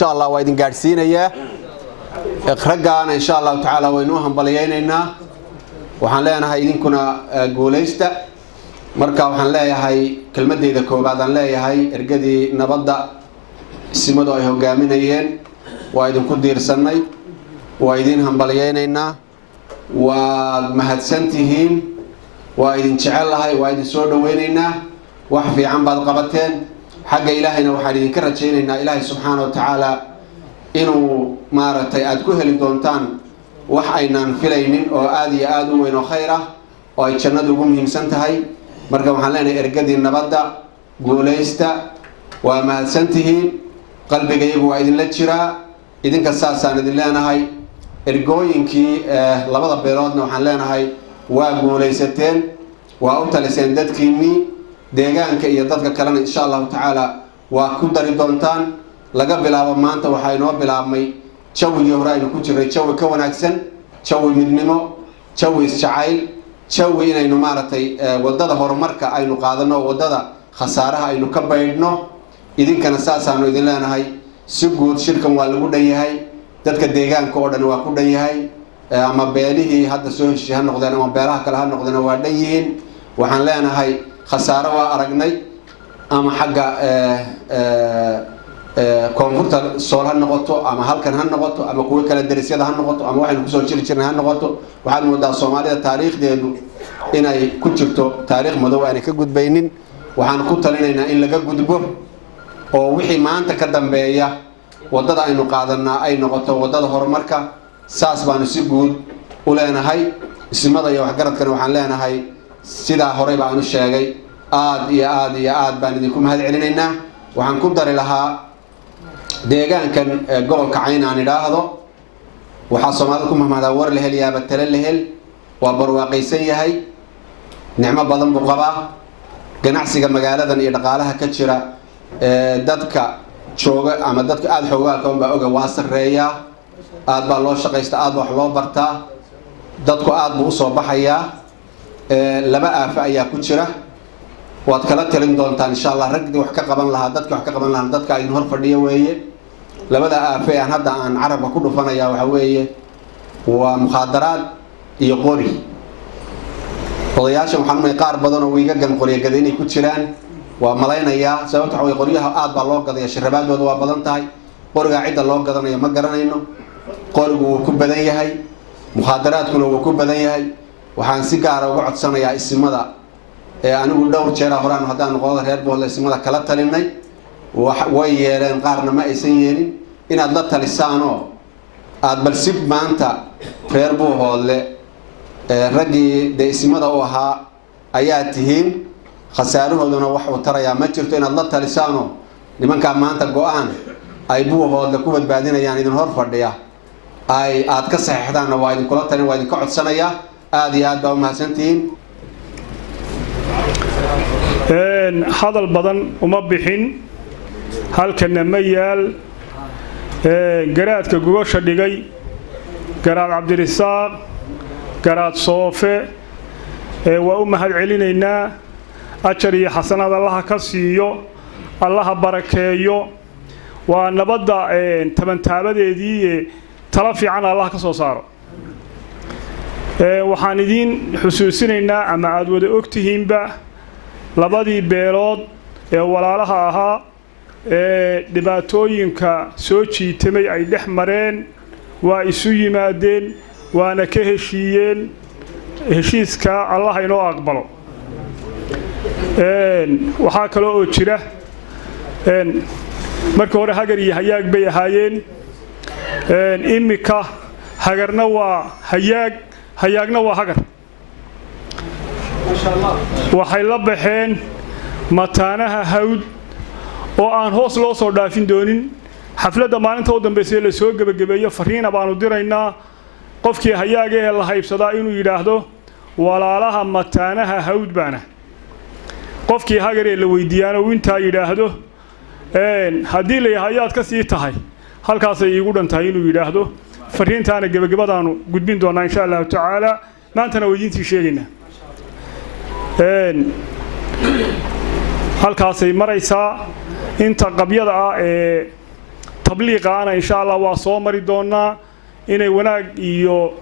شاء الله وإذن قارسين إياه رجعنا إن شاء الله تعالى وينوهم بلييننا وحنلاقينا هاي كنا جوليستا مركا وحنلاقي هاي كلمة دي ذكوا بعد نلاقي هاي إرجدي نبضع السماد أيه جامينيين وإذن كدير سناي وإذن هم بلييننا ومهتسنتهين وإذن شعل هاي وإذن سود ويننا وحفي عن بعض قبتين حق إلهنا وحدين كرتين إن إله سبحانه وتعالى إنه مارتي أدكوه لدونتان وحينا فيلين أو آدي آدو وإنه خيره ويتشندوا بهم سنتهاي مركب حلنا إرجدي النبضة جوليستا وما سنته قلب جيب وإذن لتشرا إذن كساسا ندلنا هاي إرجوينكي لبضة بيرادنا وحلنا هاي وجوليستين وأوتل سندت كيني deegaanka iyo dadka kalena insha Allah taala waa ku dari doontaan laga bilaabo maanta waxa inoo bilaabmay jawi hore aynu ku jiray jawi ka wanaagsan jawi midnimo jawi isjacayl jawi inaynu maaratay wadada horumarka aynu qaadano wadada khasaaraha aynu ka baydhno idinkana saasaanu idin leenahay si guud shirkan waa lagu dhanyahay dadka deegaanka oo dhan waa ku dhanyahay ama beelihii hadda soo heshiis ha noqdeen ama beelaha kale ha noqdeen waa dhan yihiin waxaan leenahay خسارة وأرجني أما حاجة كونفورت صور هالنقطة أما هل كان هالنقطة أما قوي كلا درسية هالنقطة أما واحد كسر شيء هالنقطة وحال مدة الصومالية التاريخ ده إن أي كتشرته تاريخ مدوى يعني كجود بينين وحن قلت لنا إن لقى جود به أو وحي ما أنت كدم بيا وضد أي نقادنا أي نقطة وضد هرمركا ساس بانسي جود ولا أنا هاي اسمه ده يوحجرت كانوا حلنا هاي سيدا هوري بانو شيغاي aad baan idinku mahad celinayna waxaan ku dari lahaa deegaankan gobolka Cayn aan idhaahdo waxa Soomaalidu ku mahmada war la hel yaaba tala la hel waa barwaaqaysan yahay nicmo badan buu qabaa ganacsiga magaaladan iyo dhaqaalaha ka jira dadka jooga ama dadka aad xoogaalka baa oga waa sareeya aad baa loo shaqeystaa aad wax loo bartaa dadku aad buu soo baxayaa laba aafa ayaa ku jira waad kala talin doontaan insha Allah ragdi wax ka qaban lahaa dadka wax ka qaban lahaa dadka ay hor fadhiyo weeye labada aafa aan hadda aan carabka ku dhufanaya waxa weeye waa mukhadaraad iyo qori odayaasha waxaan may qaar badan oo wiiga gan qoriga gadeynay ku jiraan waa malaynaya sababta waxa qoriyaha aad baa loo gaday shirabadooda waa badan tahay qoriga cid loo gadanayo ma garanayno qorigu wuu ku badan yahay mukhadaraadkuna wuu ku badan yahay waxaan si gaar ah uga codsanayaa ismada anigu dhowr jeer horaan hadaan noqdo reer boole ismada kala talinay way yeeleen qaarna ma aysan yeelin inaad la talisaano aad balsib maanta reer boole ragii de ismada oo ahaa ayaa tihiin khasaarahooduna wax uu tarayaa ma jirto inaad la talisaano nimanka maanta go'aan ay boole ku badbaadinayaan idin hor fadhiya ay aad ka saxiixdaan waa idin kula talin waa idin ka codsanayaa aad iyo aad baa u mahadsantihiin hadal badan uma bixin halkana ma yaal garaadka gubasha dhigay garaad Cabdirisaaq garaad Soofe waa u mahad celinaynaa ajar iyo xasanaad Allah ka siiyo Allah barakeeyo waa nabadda tabantaabadeedii tala fiican Allah ka soo saaro waxaan idin xusuusinaynaa ama aad wada ogtihiinba labadii beelood ee walaalaha ahaa ee dhibaatooyinka soo jiitamay ay dhex mareen waa isu yimaadeen waana ka heshiiyeen heshiiska Allah inoo aqbalo waxaa kale oo jira markii hore hagar iyo hayaag bay ahaayeen imika hagarna waa hayaagna waa hagar waxay la baxeen mataanaha hawd oo aan hoos loo soo dhaafin doonin xafladda maalinta u dambeysay la soo gabagabeeyo fariina baanu diraynaa qofkii hayaaga ee la haybsadaa inuu yiraahdo walaalaha mataanaha hawd baana qofkii hagar ee la weydiiyana uu inta yiraahdo haddii la hayaad ka sii tahay halkaas ay igu dhantahay inuu yiraahdo fariintaana gabagabadaanu gudbin doonaa insha Allah taala maantana weydiintii sheegayna halkaas ay maraysaa inta qabyada ah ee tabliiqaana insha Allah waa soo mari doonaa inay wanaag iyo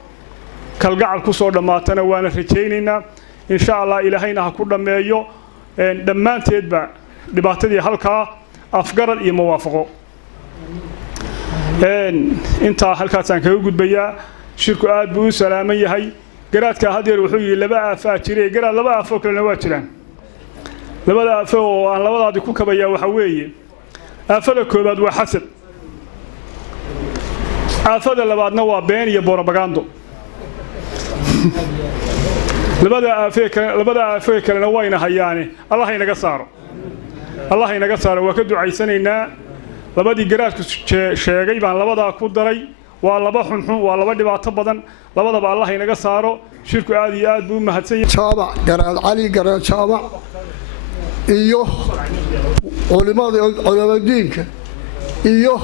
kalgacal ku soo dhamaatana waana rajaynaynaa insha Allah ilaahayna ha ku dhameeyo dhammaanteedba dhibaatadii halkaa afgarad iyo muwaafaqo inta halkaasaan kaga gudbayaa shirku aad buu u salaaman yahay garaadka hadeer wuxuu yiri laba aafaa jiray garaad laba aafo kale waa jiraan labada aafo oo aan labadaadi ku kabaya waxa weeye aafada koobaad waa xasad aafada labaadna waa been iyo propaganda labada aafo kalena wayna hayaane Allah inaga saaro waa ka ducaysanaynaa labadii garaadku sheegay baan labadaa ku daray waa laba xunxun waa laba dhibaato badan labadaba Allah inaga saaro shirku aad iyo aad buu mahadsan yahay jaamac garaad cali garaad jaamac iyo culimada diinka iyo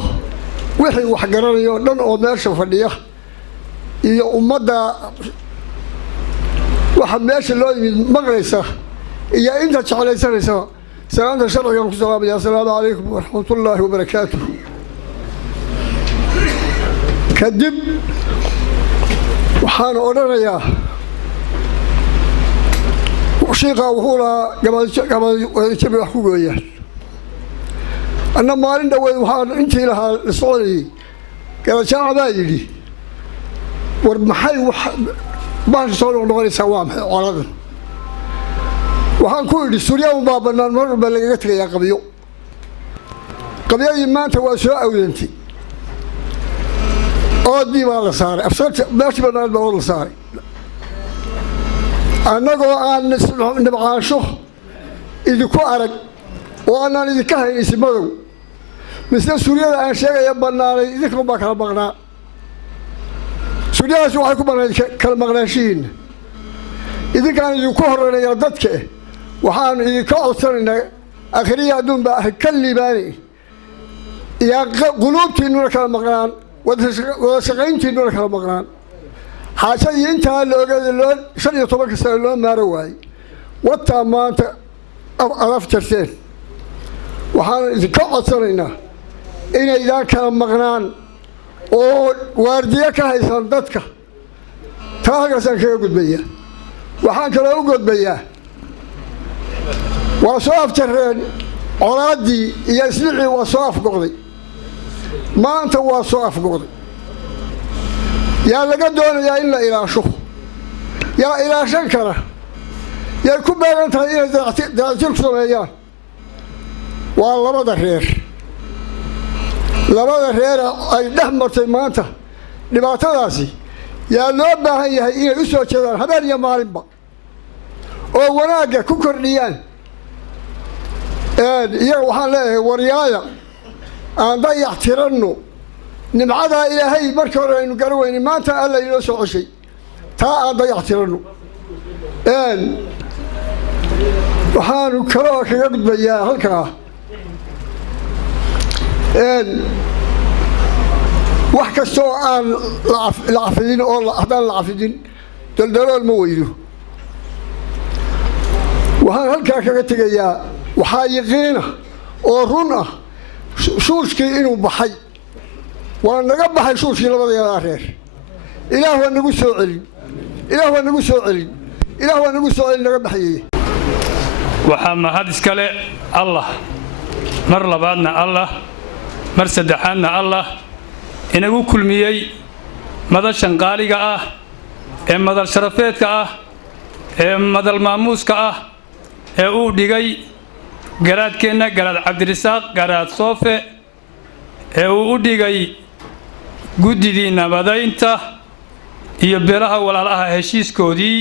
wixii wax garanayo dhan oo meesha fadhiya iyo ummadda waxa meesha loo yimid maqlaysa iyo inta jeclaysanaysa salaanta sharciga ku salaamaya assalaamu calaykum waraxmatullaahi wabarakaatuh kadib waxaan odhanayaa shiiqa wuxuu lahaa gabadjabi wax ku gooyaan anna maalin dhaweyd waxaan intii lahaa la soconayay garajaaca baa yidhi war maxay baasha soo noqnoqonaysaa waa maxay coladan waxaan ku idhi suryaan baa bannaan mar walba lagaga tegayaa qabyadii maanta waa soo awdantay oodii baa la saaray afsarta meeshii bannaan baa ood la saaray annagoo aan nibcaansho idinku arag oo aanaan idinka hayn isimadow misle suryada aan sheegaya bannaanay idinkan baa kala maqnaa suryadaasi waxay ku bannayd kala maqnaanshihiinna idinkaan idinku horreynaya dadka waxaanu idinka codsanaynaa akhriya adduun baa ka liibaani yaa quluubtiinnuna kala maqnaan wada shaqayntiinnuna kala maqnaan xaajadii intaa la ogeeda 15 sano loo maaro waayey wataa maanta adaf jarteen waxaan idinka codsanaynaa inaydaan kala maqnaan oo waardiye ka haysan dadka taa halkaasaan kaga gudbayaa waxaan kaloo u gudbayaa waa soo afjareen colaaddii iyo islicii waa soo afgo'day maanta waa soo afgo'day yaa laga doonayaa in la ilaasho yaa ilaashan kara yay ku beegan tahay inay dayactir ku sameeyaan waa labada reer ay dhex martay maanta dhibaatadaasi yaa loo baahan yahay inay u soo jeedaan habeen iyo maalinba oo wanaagga ku kordhiyaan iyaga waxaan leeyahay waryaaya aan dayac tiranno nimcadaa ilaahay markii hore aynu garan weynin maanta alla inoo soo ceshay taa aan dayac tiranno waxaanu kaloo kaga gudbayaa halkaa wax kastoo aan la cafidin oo haddaan la cafidin daldalool ma weydo waxaan halkaa kaga tegayaa waxaa yaqiina oo run ah shuushkii inuu baxay waa naga baxay shuushkii labadayadaa reer ilaah waa nagu soo celin naga baxyeye waxaa mahad iskale allah mar labaadna allah mar saddexaadna allah inagu kulmiyey madashan qaaliga ah ee madal sharafeedka ah ee madal maamuuska ah ee uu dhigay garaadkeenna garaad cabdirisaaq garaad soofe ee uu u dhigay guddidii nabadaynta iyo beelaha walaalaha heshiiskoodii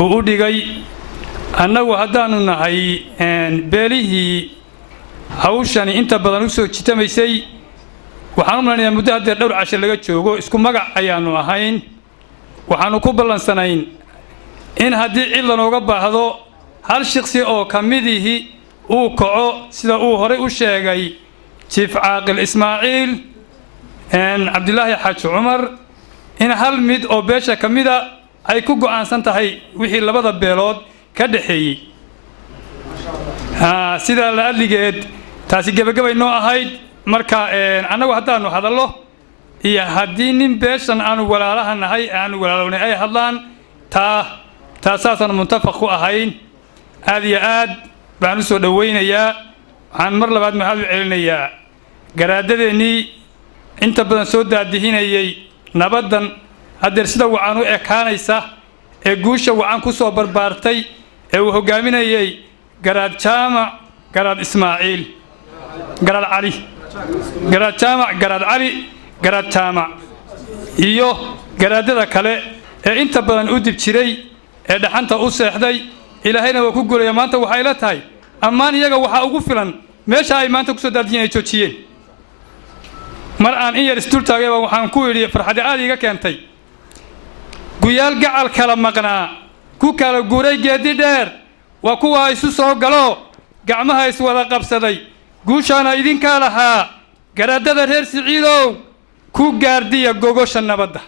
uu u dhigay annagu haddaanu nahay beelihii hawshani inta badan u soo jitamaysay waxaan u maleynayaa muddo haddee dhowr casho laga joogo isku magac ayaannu ahayn waxaannu ku ballansanayn in haddii cid lanooga baahdo hal shaqsi oo ka midihi uu kaco sida uu horey u sheegay jiif caaqil ismaaciil cabdilaahi xaaji cumar in hal mid oo beesha ka mida ay ku go'aansan tahay wixii labada beelood ka dhaxeeyey sidaa la adligeed taasi gebagabay noo ahayd marka annagu haddaanu hadallo iyo haddii nin beeshan aanu walaalaha nahay aanu walaalownay ay hadlaan taasaasaan muntafaq ku ahayn aad iyo aad baan u soo dhowaynayaa waxaan mar labaad maxaad u celinayaa garaadadeennii inta badan soo daadihinayay nabaddan haddeer sida wacan u ekaanaysa ee guusha wacan ku soo barbaartay ee uu hoggaaminayay garaad jaamac garaad ismaaciil garaad cali garaad jaamac garaad cali garaad jaamac iyo garaadada kale ee inta badan u dib jiray ee dhaxanta u seexday ilaahayna waa ku guulaya maanta waxay la tahay ammaan iyaga waxaa ugu filan meesha ay maanta kusoo daadiyin ay joojiyeen mar aan in yar isdul taagayba waxaan ku idhi farxadda aad iga keentay guyaal gacal kala maqnaa ku kala guuray geedi dheer waa kuwa isu soo galo gacmaha iswada qabsaday guushaana idinkaa lahaa garaadada reer siciidow ku gaardiya gogosha nabadda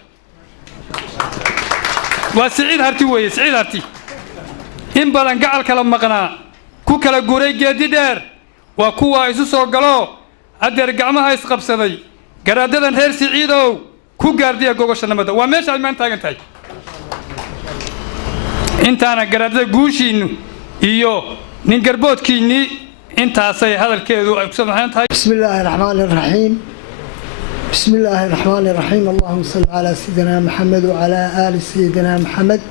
waa siciid harti weeye siciid harti in badan gacal kala maqnaa ku kala guuray geedi dheer waa kuwa isu soo galo haddeer gacmaha isqabsaday garaadadan reer siciidow ku gaardiya gogosha nabadda waa meesha aad maan taagan tahay intaana garaadada guushiinnu iyo nin garboodkiinnii intaasay hadalkeedu ay ku samaxan tahay بسم الله الرحمن الرحيم بسم الله الرحمن الرحيم اللهم صل على سيدنا محمد وعلى آل سيدنا محمد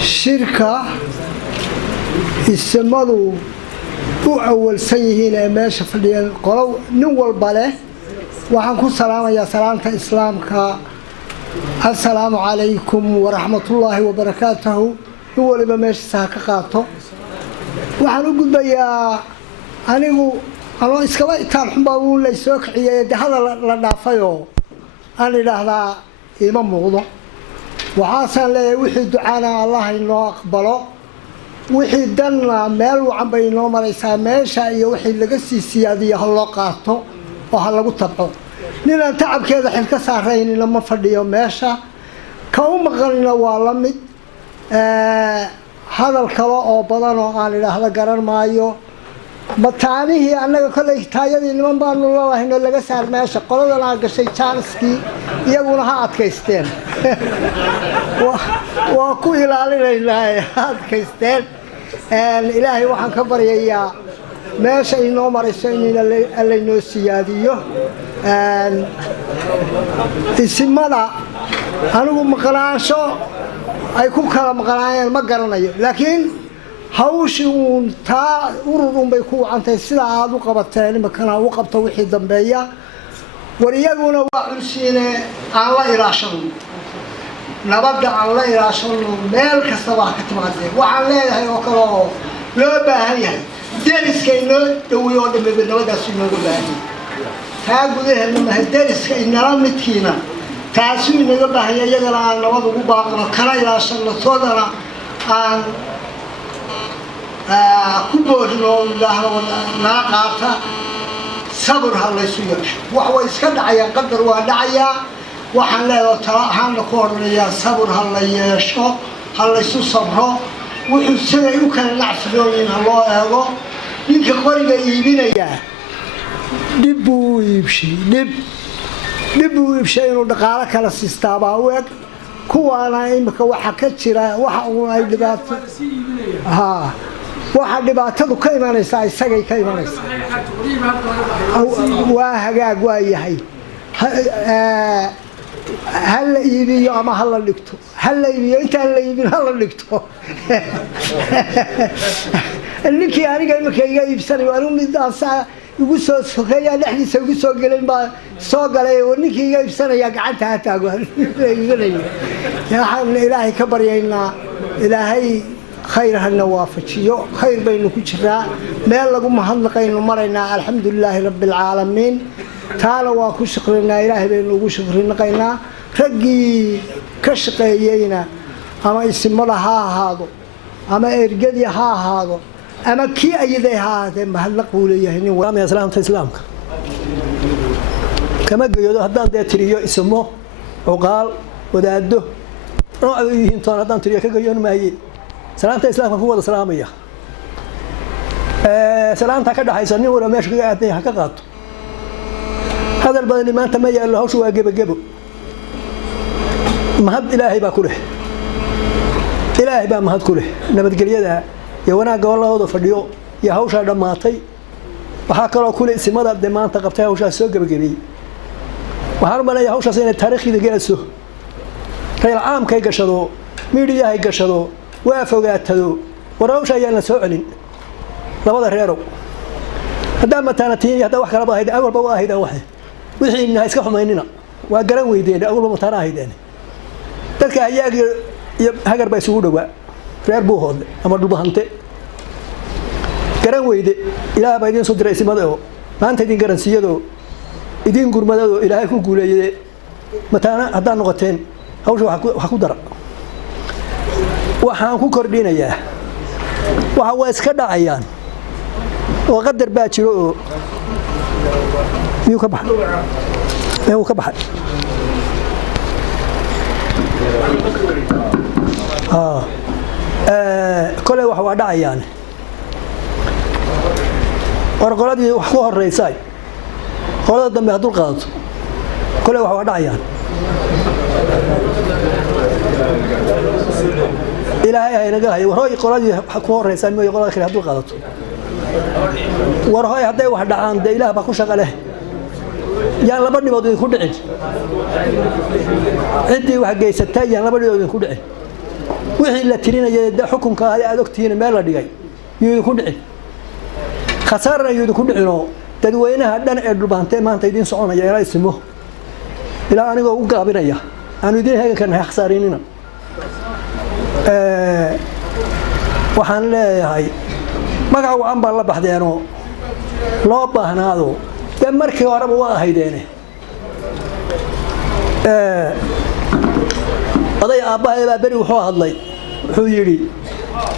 شركة السمدو أول سيهين ماشي في القلو نول باله وعنكم سلام يا سلامة إسلامك السلام عليكم ورحمة الله وبركاته نول بماشي ساكاته وعنقول بيا أنا إسكوا إتان حبوا لي سوق عياد هذا لا فيو أنا لهذا إمام موضوع وحاسن لي وحي دعانا الله إنه أقبله وحي دنا مال وعم بينه مريسا ماشى وحي لقسي سيادية هاللقاته وهاللقوا تبعه نلا تعب كذا حين كسرين لما فرديو ماشى كوم غنينا والمد هذا الكلاء بدنا أنا لهذا قرر مايو متانيه أنا كل إحتياجي لمن بانو الله إنه لقى سار ماشى قالوا لنا قشي تشانسكي يقولها أتكيستين وأكو إلهي لا أتكيستين الإلهي وحن كبر يا ماشى إنه مرسين اللي نوسياديو اسم ماذا أنا مقرانشو أيكون كلام مقران ما قرنايو لكن hawshin taa ururun bay ku wacantay sida aad u qabateen makana u qabto wixii dambeeya wariyaduna waa cunsiine aan la ilaashano nabadda aan la ilaashano meel kasta wax ka timaadeen waxaan leeyahay oo kale oo loo baahan yahay deriska inoo dhawiyo dhameeyo nabadaas inoo baahan taa gudaheena ma deriska inala midkiina taasi inoo baahan yahay iyagana aan nabad ugu baaqno kala ilaashano toodana aan كبرنا الله ناقاتا صبر هالسوية وهو يسكت عيا قدر ودعيا وحنا ترى حنا كورنيا صبر هاليشوا هالسو صبره وإنسان يمكن نعفلون الله هذا منك قرية يبينيا نبوا يبشي نبوا يبشي إنه دقالة كلا سيستابا ويك كوانا إمك وحكت شراء وحنا يدبات ها واحد dhibaatadu ka imanaysa isagay ka imanaysa waa hagaag waa yahay hal iibiyo ama hal dhigto hal iibiyo inta la iibin hal dhigto ninkii aniga markay iga iibsanay waa midaas ugu soo sokeeya dhexdiisa ugu soo galeen baa soo galay oo ninkii iga iibsanaya gacanta ha taago ilaahay ka baryaynaa ilaahay خير هالنوافجيو خير بينو كجرا مeel lagu mahadnaqayno marayna alxamdulillaah rabbil alamin taala waa ku shukrinaa ilaahay baynu ugu shukrinaqaynaa ragii ka shaqeeyayna ama ismada ha ahaado ama ergadi ha ahaado ama kii ayaday ha ahaadeen mahadnaq uu leeyahay nin waa islaamta islaamka kama geeyo haddaan deetiriyo ismo oqaal wadaado oo ay yihiin toon haddaan tiriyo ka geeyo maaye سلامته إسلام هو سلامية سلامته كده حيصني ولا ماشي قاعد حكاته هذا البدن ما أنت ما يالله شو أجيبه مهد إلهي باكله إلهي بقى مهد كله نبت قريدها يا وانا قال الله هذا فديو يا هوش هذا ماتي وحكى كل اسم هذا قد ما أنت قبتها هوش السوق بجري وهرب يا هوش سنة التاريخ إذا جلسوا رأي العام كي قشروا ميديا هي قشروا وافقات هذو وراوش أيام سؤالين لبضر ريرو هذا متانتين هذا واحد رباه هذا أول بواه هذا واحد وحين الناس كحما إننا وقرن ويدين أول متانا هيدين تلك أيام هاجر بيسوده بقى رير بوهود أما دوبهانته قرن ويد إلى بعدين صدر اسم هذا ما أنت دين قرن سيادو يدين قرمة هذا إلى هيكون قولي متانا هذا نقطتين أول شيء حكو درا وحنكون كردين إياه وهو إسكاد عيان وقدر باتشلو ميو كبح ميو كبح كل واحد عيان ورقلادي وحكوها الرئيساي قلاد دم يهدو القاضي كل واحد عيان إلهي هاي نجاهي وراي قلادي حكوها الرئيساي ما يقول آخر يهدو القاضي وراي هذا واحد عام ده إله بكون شغله يعني لبني بدو يكون عند عندي واحد جاي ستة يعني لبني بدو يكون عند وحي اللي ترينا جدا حكم كهذا أدوك تين ما لا دقي يكون عند خسارة يكون عنده تدوينها دنا الربانتين ما أنت يدين صعونا يا رئيس مه إلى أنا أقول قابلنا يا أنا يدين هيك كان خساريننا وحن لا هاي ما قعوا عم بالله بحدينه لا بهنا هذا دمرك ورا بواهيدينه أضي أبا إلى بري وحوا الله حويري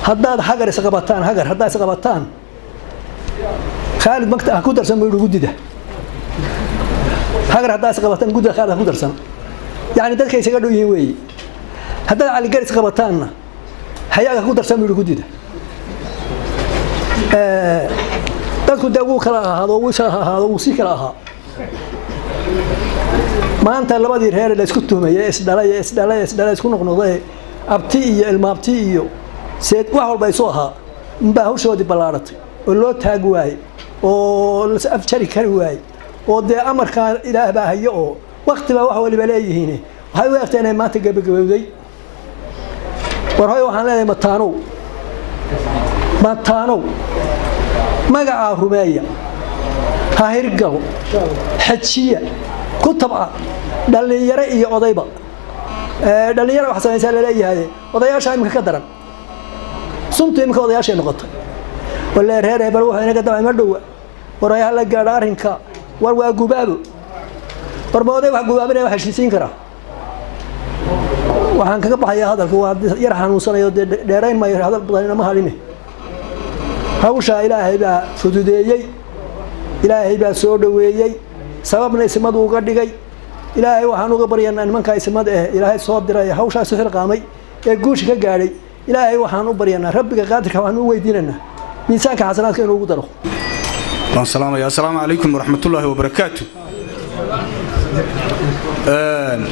هذا حجر سقبتان حجر هذا سقبتان خالد مقت أكودر سن بيقول جديدة حجر هذا سقبتان جديدة خالد أكودر سن يعني ده كيس قالوا يهوي هذا على جالس سقبتان حياة أكودر سن بيقول جديدة dadku dawo kala ahaado wuu kala ahaa maanta labadii reer la isku tuhmayay isdhalay isku noqnoqday abti iyo ilmaabti iyo seed wax walba soo ahaa inba hawshoodii balaaratay oo loo taag waayay oo la afjari kari waayay oo de amarka ilaah baa hayo oo waqtiba wax waliba leeyihiin waxay u egtay inay maanta gabagabowday war hooyo waxaan leeyahay mataano magaca rumeeya ha hirgalo xajiya ku tabca dhalinyaro iyo odayba dhalinyaro wax sameeyay la leeyahay odayaasha imka ka daran suntu imka odayaasha noqotay wala reer hebel waxa inaga daway ma dhow warayaha la gaar arinka war waa gubaabo warmooday wax gubaabina wax heshiisiin kara waxaan kaga baxayaa hadalku waa yar xanuunsanayo dheerayn ma hadal badan ma halime hawsha ilaahay baa fududeeyay ilaahay baa soo dhaweeyay sababna ismadu uga dhigay ilaahay waxaan uga baryaynaa nimanka ismada ilaahay soo diray hawsha soo qaamay ee guush ka gaaray ilaahay waxaan u baryaynaa rabbiga qaadirka waxaan u weydiinanaa miisaanka xasanaadka inuu ugu daro السلام عليكم ورحمة الله وبركاته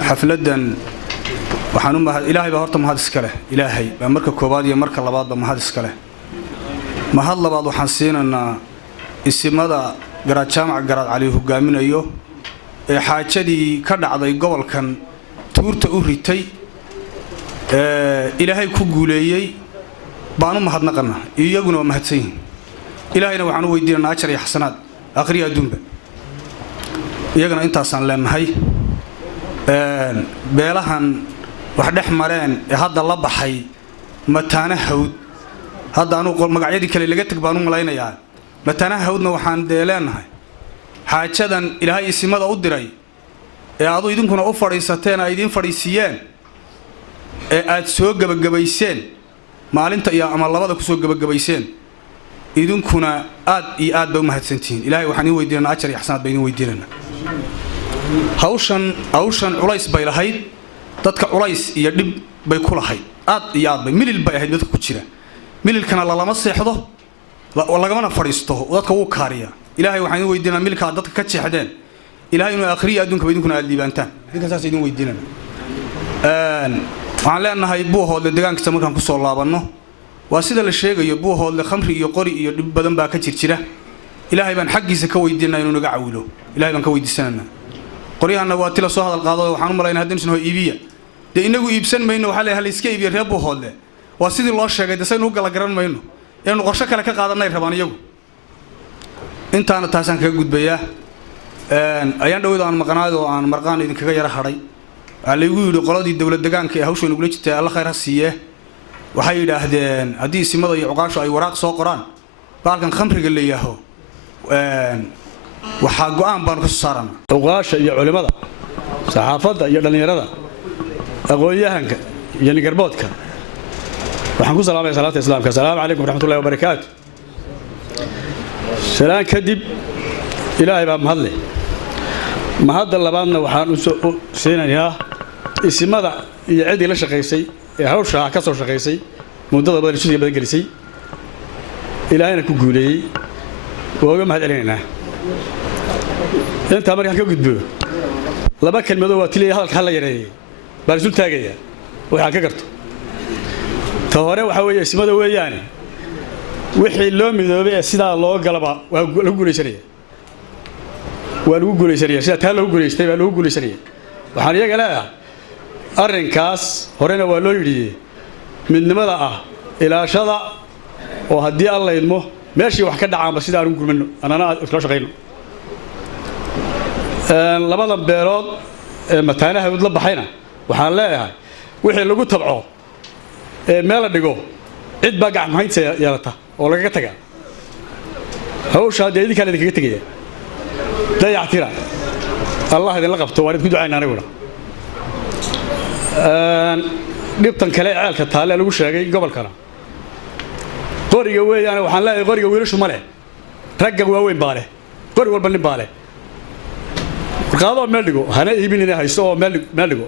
حفلة وحنو إلهي بهرت ما هذا سكله إلهي بمركب كوبادي مركب لبعض ما هذا سكله ما هذا لبعض وحنسين أن السماء جراد جامع جراد عليه قامين أيوه حاجة دي كذا عضي قبل كان تور توريتي إلهي كوجولي بانو ما هذا نقلنا يجون وما هتسين إلهينا وعنو ويدينا عشر حسنات أقريا دنبا يجنا أنت أصلا لما هاي بيلهن واحد حمرين هذا الله بحي متانه هود هذا أنا أقول مقعدي كل اللي جتك بانو ملاينا يعني متانه هودنا وحن ديلان هاي حاجة إلهي اسمه ده أدري هذا يدين كنا أفريستين أيدين فريسيان أتسوق بجبيسين ما علنت يا أما الله بدك تسوق بجبيسين إذن كنا آد بمهد سنتين إلهي وحني ويدينا عشر حسنات بيني ويدينا هوشان علايس بيلهيد تدك علايس يدب بيكول هاي آد ميل البيهيد بدك كتيره ميل كان الله ما صيحده والله كمان فريسته وتدك هو كاريا إلهي وحني ويدينا ميل كان تدك كتشي حدين ilaahay inuu akhriya adduunka idinkuna aad liibaantaan idinka saas idin weydiinana waxaan leenahay buuhoodle deegaankiisa markaan kusoo laabanno waa sida la sheegayo buuhoodle khamri iyo qori iyo dhib badan baa ka jira ilaahay baan xaggiisa ka weydiinaa inuu naga cawilo ilaahay baan ka weydiisananaa qoryahanna waa tila soo hadal qaado waxaan u malaynaa haddaynu isnaho iibiya dee inagu iibsan mayno waxaa leeyahay layska iibiya reer buuhoodle waa sidii loo sheegay de saynu u gala garan mayno inaynu qorsho kale ka qaadanay rabaan iyagu intaana taasaan kaga gudbayaa ayaan dhowd aan maqnaad oo aan marqaan idinkaga yara hadhay waxaa laygu yidhi qoladii dowlad degaanka ee hawsha nagula jirtay alla khayr ha siiyee waxay yidhaahdeen haddii isimada iyo cuqaashu ay waraaq soo qoraan baalkan khamriga leeyaho waxaa go'aan baanu ka soo saarana cuqaasha iyo culimada saxaafadda iyo dhallinyarada aqoon-yahanka iyo nigarboodka waxaan ku salaamaya salaata islaamka assalaamu calaykum waraxmatullahi wabarakaatu salaan kadib ilaahay baa mahad leh mahadda labaadna waxaan u siinayaa isimada iyo ciddii la shaqaysay ee hawshaa ka soo shaqaysay muddada badan isudiga badan gelisay ilaahayna ku guuleeyey waa uga mahad celinaynaa intaa markaan ka gudbo laba kelmadoo waa tilaya hadalka hala yareeyey baan isu taagayaa waxaan ka garto ta hore waxaa weeye isimada weeyaane wixii loo midoobay ee sidaa loo galaba waa lagu guulaysanaya sida taa lagu guulaystay baa lagu guulaysanaya waxaan iyaga leeyahay arrinkaas horena waa loo yidhi midnimada ah ilaashada oo haddii alla idmo meeshii wax ka dhacaanba sida aan ugu gurmano annana iskala shaqayno labadan beelood ee mataanaha la baxayna waxaan leeyahay wixii lagu tabco ee meel la dhigo cid baa gacan mahaynta yeelata oo lagaga tagaa hawsha haddii idinkaan idinkaga tegaya dayactira allah idinla qabto waan idinku ducayna aniguna dhibtan kale ee ceelka taalle lagu sheegay gobolkana qoriga weeyaane waxaan leeyahay qoriga wiilashu ma leh ragga waaweyn baa leh qori walba nin baa leh warqaadoo meel dhigo hana iibin inay haysto oo meel dhigo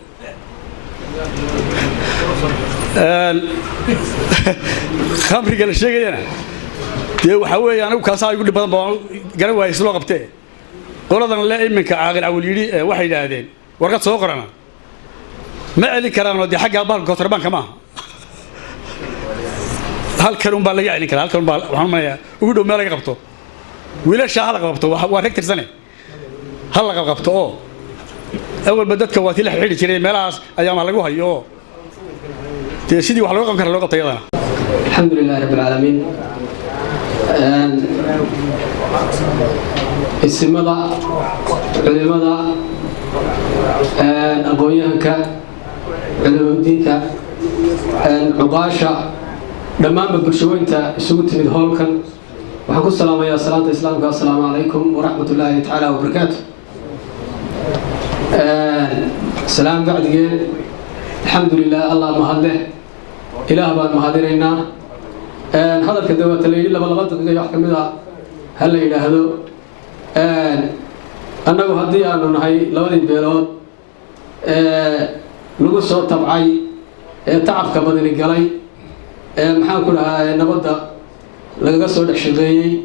khamriga la sheegayana dee waxaa weeye anigu kaasaa igu dhib badan baa garan waayay si loo qabtee qoladan le iminka caaqil cawil yidhi waxay yidhaahdeen warqad soo qorana ma celin karaanoo dee xagga bahalka gootarbaanka maaha halkan un baa laga celin karaa halkan un baa waxaan umanayaa ugu dhow meel laga qabto wiilashaa ha la qabto waa reg tirsane ha la qabto oo awalba dadka waa tii la xidhi jiray meelahaas ayaama lagu hayo oo dee sidii wax looga qaban kara loo qabta iyadana الحمد لله رب العالمين السمدة علماء أقوياءك علم الدين عقاشة دمان ببرشوين تا سوت من هولكن وحكو السلام يا صلاة الإسلام السلام عليكم ورحمة الله تعالى وبركاته السلام بعد جيل الحمد لله الله مهده إله بان مهدرينا هذا الكدوات اللي لما دقيقة يحكم إذا هل إلى هذا أنا وهدي أنا نهاي لودي بيرود لغو صوت تبعي تعب كبدني قلي محاول كلها نبضة لغو صوت شغي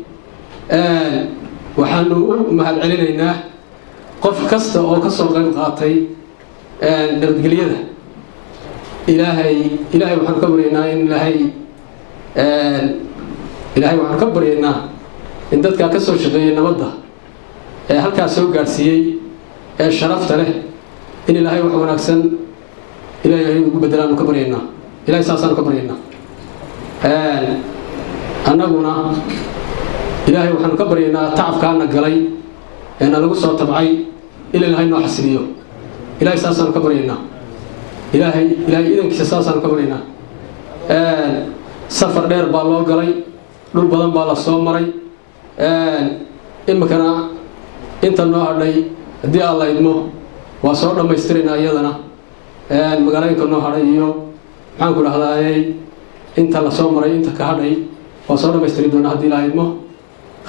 وحنو مهد علينا قف كسته أو كسر غير قاطي نبض قليده إلهي وحن كبرينا إن إلهي وحن كبرينا إن دتك كسر شقي نبضة هل كاسو قارسيي شرفت له إن إلهي وحن أحسن إلهي بدلنا كبرينا إلهي ساسان كبرينا أنا قلنا إلهي وحن كبرينا تعب كان قلي أنا لو صوت تبعي إلى إلهي نحسنيه إلهي ساسان كبرينا إلهي إذا كساسان كبرينا سفر دير بالله قلي دول بدن بالله صومري إما كان أنت النهار لي دي الله يدمو وصور لما يسترينا أيضنا مقالين كالنهار يو حان كل هذا أنت الله صومري أنت كهري وصور لما يسترينا هدي الله يدمو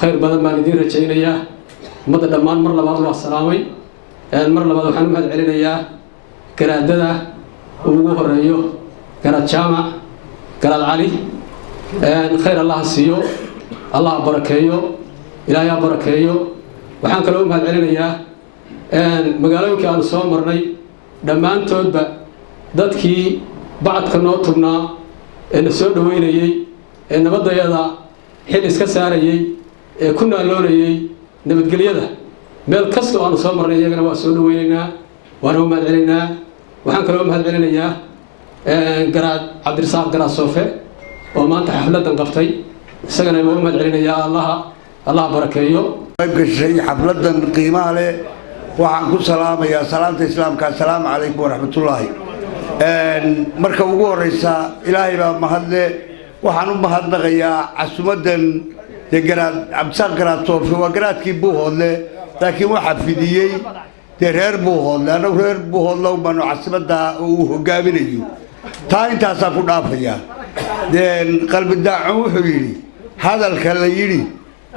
خير بدن ما ندير رجعنا إياه مدى دمان مر لبعض السلامي مر لبعض حنم هاد علينا إياه كرادة ugu horeeyo garad jaamac garad cali khayr allah siiyo allah barakeeyo ilaahay barakeeyo waxaan kale u mahad celinayaa magaalooyinka aanu soo marnay dhammaantoodba dadkii bacadka noo tubnaa ee na soo dhoweynayey ee nabadayada xil iska saarayey ee ku naaloonayey nabadgelyada meel kasta oo aanu soo marnay iyagana waa soo dhoweynaynaa waana u mahad celinaynaa waxaan kaloo mahad celinayaa garaad cabdirasaaq garaad soofe oo maanta xafladan qabtay isagana waa u mahad celinayaa allaha barakeeyo qayb gashay xafladan qiimaha leh waxaan ku salaamayaa salaanta islaamka assalaamu calaykum waraxmatullaahi marka ugu horeysa ilaahay baa mahadle waxaan u mahadnaqayaa casumadan garaad cabdisaaq garaad soofe waa garaadkii buuhoodle laakiin waxaa fidiyey dee reer buuhoodle annagu reer buuhoodle ubaanu casimada uu hogaaminayo taa intaasaa ku dhaafaya qalbi daacon wuxuu yidhi hadalka la yidhi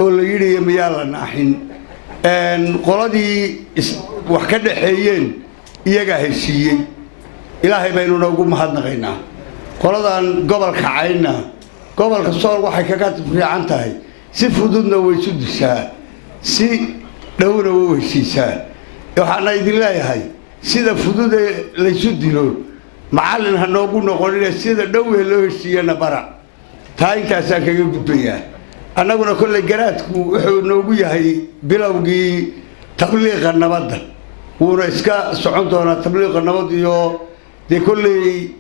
oo la yidhi miyaa la naaxin qoladii wax ka dhaxeeyeen iyagaa heshiiyey ilaahay baynu noogu mahadnaqaynaa qoladan gobolka caynna gobolka sool waxay kaga fiican tahay si fududna way isu dishaa si dhowna way u heshiisaa waxaana idin leeyahay sida fududee laysu dilo macallin ha noogu noqonine sida dhowee loo heshiiyana bara taa intaasaa kaga gudbayaa annaguna kolley garaadku wuxuu noogu yahay bilowgii tabliiqa nabadda wuuna iska socon doonaa tabliiqa nabad iyo dee kolley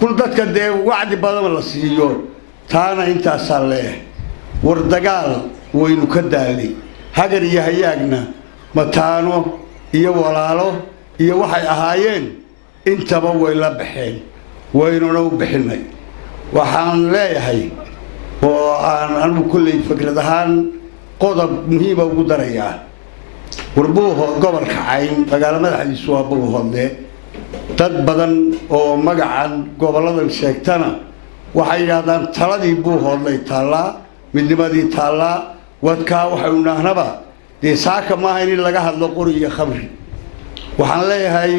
kul dadka dee wacdi badan la siiyo taana intaasaa leeyahay war dagaal waynu ka daalay hagar iyo hayaagna mataano iyo walaalo iyo waxay ahaayeen intaba way la baxeen waynuna u bixinay waxaan leeyahay oo aan anigu kolley fikrad ahaan qodob muhiima ugu darayaa war buuhood gobolka cayn magaalo madaxdiisu waa buuhoodle dad badan oo magacan goboladan sheegtana waxay yidhaahdaan taladii buuhoodlay taallaa midnimadii taallaa wadkaa waxaynu naahnaba dee saaka maaha in laga hadlo qori iyo khamri waxaan leeyahay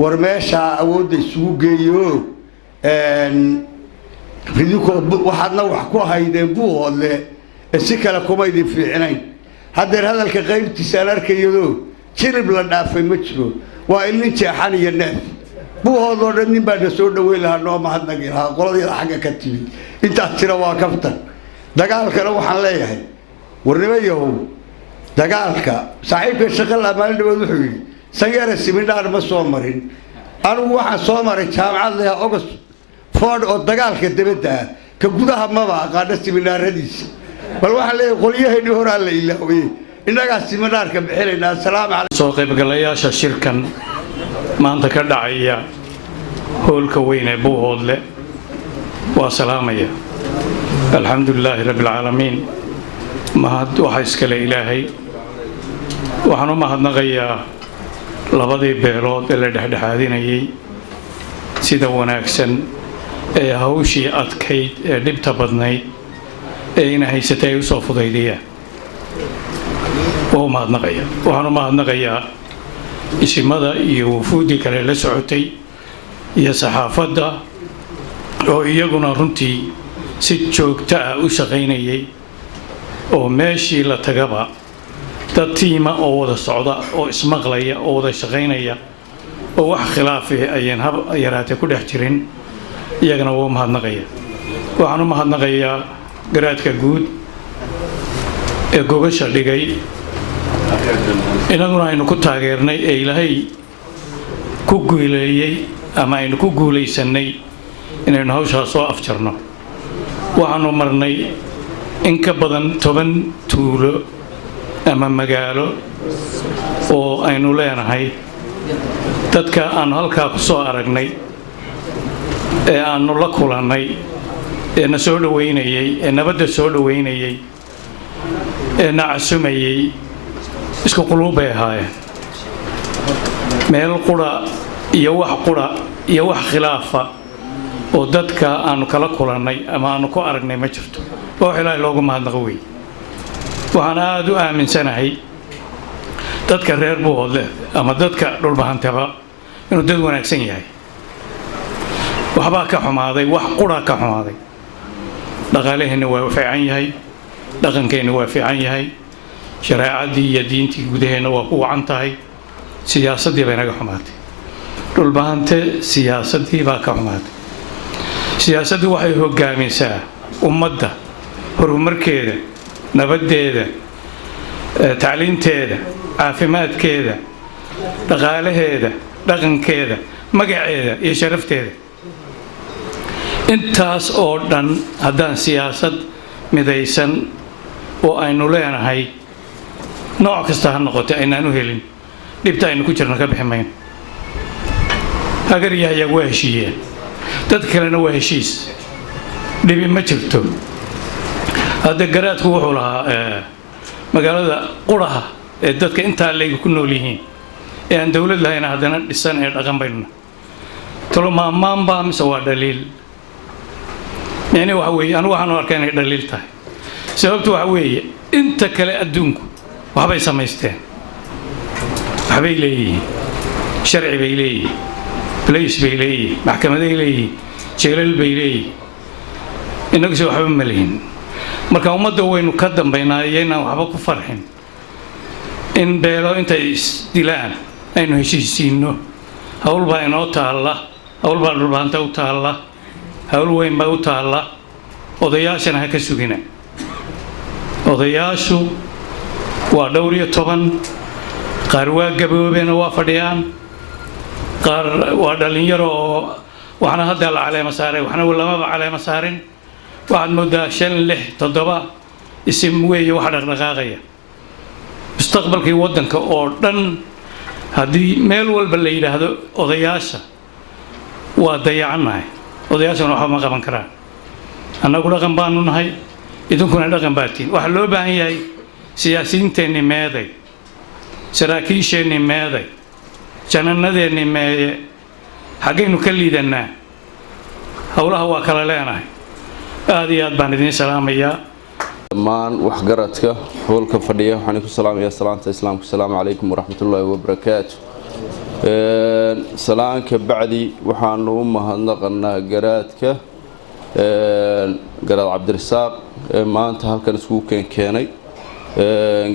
war meeshaa awoodda isugu geeyo waxaadna wax ku haydeen buuhoodle si kale kuma idin fiicinayn haddeer hadalka qaybtiisaan arkayado jirib la dhaafay ma jiro waa ilnin jeexan iyo neef buuhoodoo dhan nin baa na soo dhoweyn lahaa noo mahadnaqi lahaa qoladeeda xagga ka timid intaas tira waa kaftan dagaalkana waxaan leeyahay warnimo yahow dagaalka saaxiibka shaqala maalin dhawood wuxuu yidhi sanyare siminaar ma soo marin anigu waxaan soo maray jaamacad leha ogos ford oo dagaalka dabadda ah ka gudaha maba aqaana siminaaradiisa bal waxaan leeyahay qolyahayni horaa la ilaaway innagaa siminaarka bixinaynaa assalaamu calaykum soo qaybgalayaasha shirkan maanta ka dhacaya hoolka weyn ee buuhoodle waa salaamaya alxamdulilaahi rabbi alcaalamiin mahad waxa iskale ilaahay waxaan u mahadnaqayaa labadii beelood ee la dhexdhexaadinayay sida wanaagsan ee hawshii adkayd ee dhibta badnayd ee ina haysatay ay u soo fudaydiyaan waa u mahadnaqaya waxaan u mahadnaqayaa isimada iyo wufuuddii kale la socotay iyo saxaafadda oo iyaguna runtii si joogto ah u shaqaynayay oo meeshii la tagaba dad tiima oo wada socda oo ismaqlaya oo wada shaqaynaya oo wax khilaafi ayaan hab yaraatee ku dhex jirin iyagana waa u mahadnaqaya waxaan u mahadnaqayaa garaadka guud ee gogasha dhigay inaguna aynu ku taageernay ee ilaahay ku guuleeyey ama aynu ku guulaysannay inaynu hawshaa soo afjarno waxaanu marnay in ka badan 10 tuulo ama magaalo oo aynu leenahay dadka aanu halkaa ku soo aragnay ee aanu la kulannay ee na soo dhoweynayay ee nabadda soo dhoweynayay ee na casumayay isku quluub bay ahaayeen meel qura iyo wax khilaafa oo dadka aanu kala kulannay ama aanu ku aragnay ma jirto wax ilaahay loogu mahadnaqo wey waxaan aad u aaminsanahay dadka reer buuhoodle ama dadka dhulbahantaba inuu dad wanaagsan yahay waxbaa ka xumaaday wax quraa ka xumaaday dhaqaalaheenna waa fiican yahay dhaqankeenna waa fiican yahay shareecadii iyo diintii gudaheenna waa ku wacan tahay siyaasaddii bay naga xumaatay dhulbahante siyaasaddii baa ka xumaatay siyaasaddu waxay hogaamisaa ummadda horumarkeeda nabaddeeda tacliinteeda caafimaadkeeda dhaqaalaheeda dhaqankeeda magaceeda iyo sharafteeda intaas oo dhan haddaan siyaasad midaysan oo aynu leenahay nooc kasta ha noqotay aynaan u helin dhibta aynu ku jirno ka bixi mayno hagar iyo hayaag waa heshiiyeen dad kalena waa heshiis dhibi ma jirto hadda garaadku wuxuu lahaa magaalada quraha ee dadka intaa leega ku nool yihiin ee aan dowlad lahayn haddana dhisan ee dhaqan baynu talo maamaanbaa mise waa dhaliil yani waxa weeye anigu waxaan u arkaa inay dhaliil tahay sababtu waxa weeye inta kale adduunku waxbay samaysteen waxbay leeyihiin sharci bay leeyihiin balays bay leeyihiin maxkamaday leeyihiin jeelal bay leeyihiin innaguse waxba ma lihin marka ummadda waynu ka dambaynaa iyaynaan waxba ku farxin in beelo intay isdilaan aynu heshiisiinno hawl baa inoo taalla hawl baa dhulbaanta u taalla hawl weyn baa u taalla odayaashana ha ka sugina odayaashu waa dhowr iyo 10 qaar waa gaboobeena waa fadhiyaan qaar waa dhalinyaro oo waxna hadda la caleema saaray waxna lamaba caleema saarin waxaad moodaa 5 6 7 isim weeye wax dhaqdhaqaaqaya mustaqbalkii waddanka oo dhan haddii meel walba la yidhaahdo odayaasha waa dayacanahay odayaashana waxba ma qaban karaan annagu dhaqan baanu nahay idinkuna dhaqan baatiin waxaa loo baahan yahay siyaasiyiinteenni meeday saraakiisheenni meeday janannadeenni meeye xaggaynu ka liidannaa howlaha waa kala leenahay aad iyo aad baan idiin salaamayaa dhammaan waxgaradka howlka fadhiya waxaan ku salaamayaa salaanta islaamka assalaamu calaykum waraxmatullaahi wabarakaatu salaanka bacdi waxaanu u mahadnaqanaa garaadka garaad cabdirasaaq maanta halkan iskugu keenay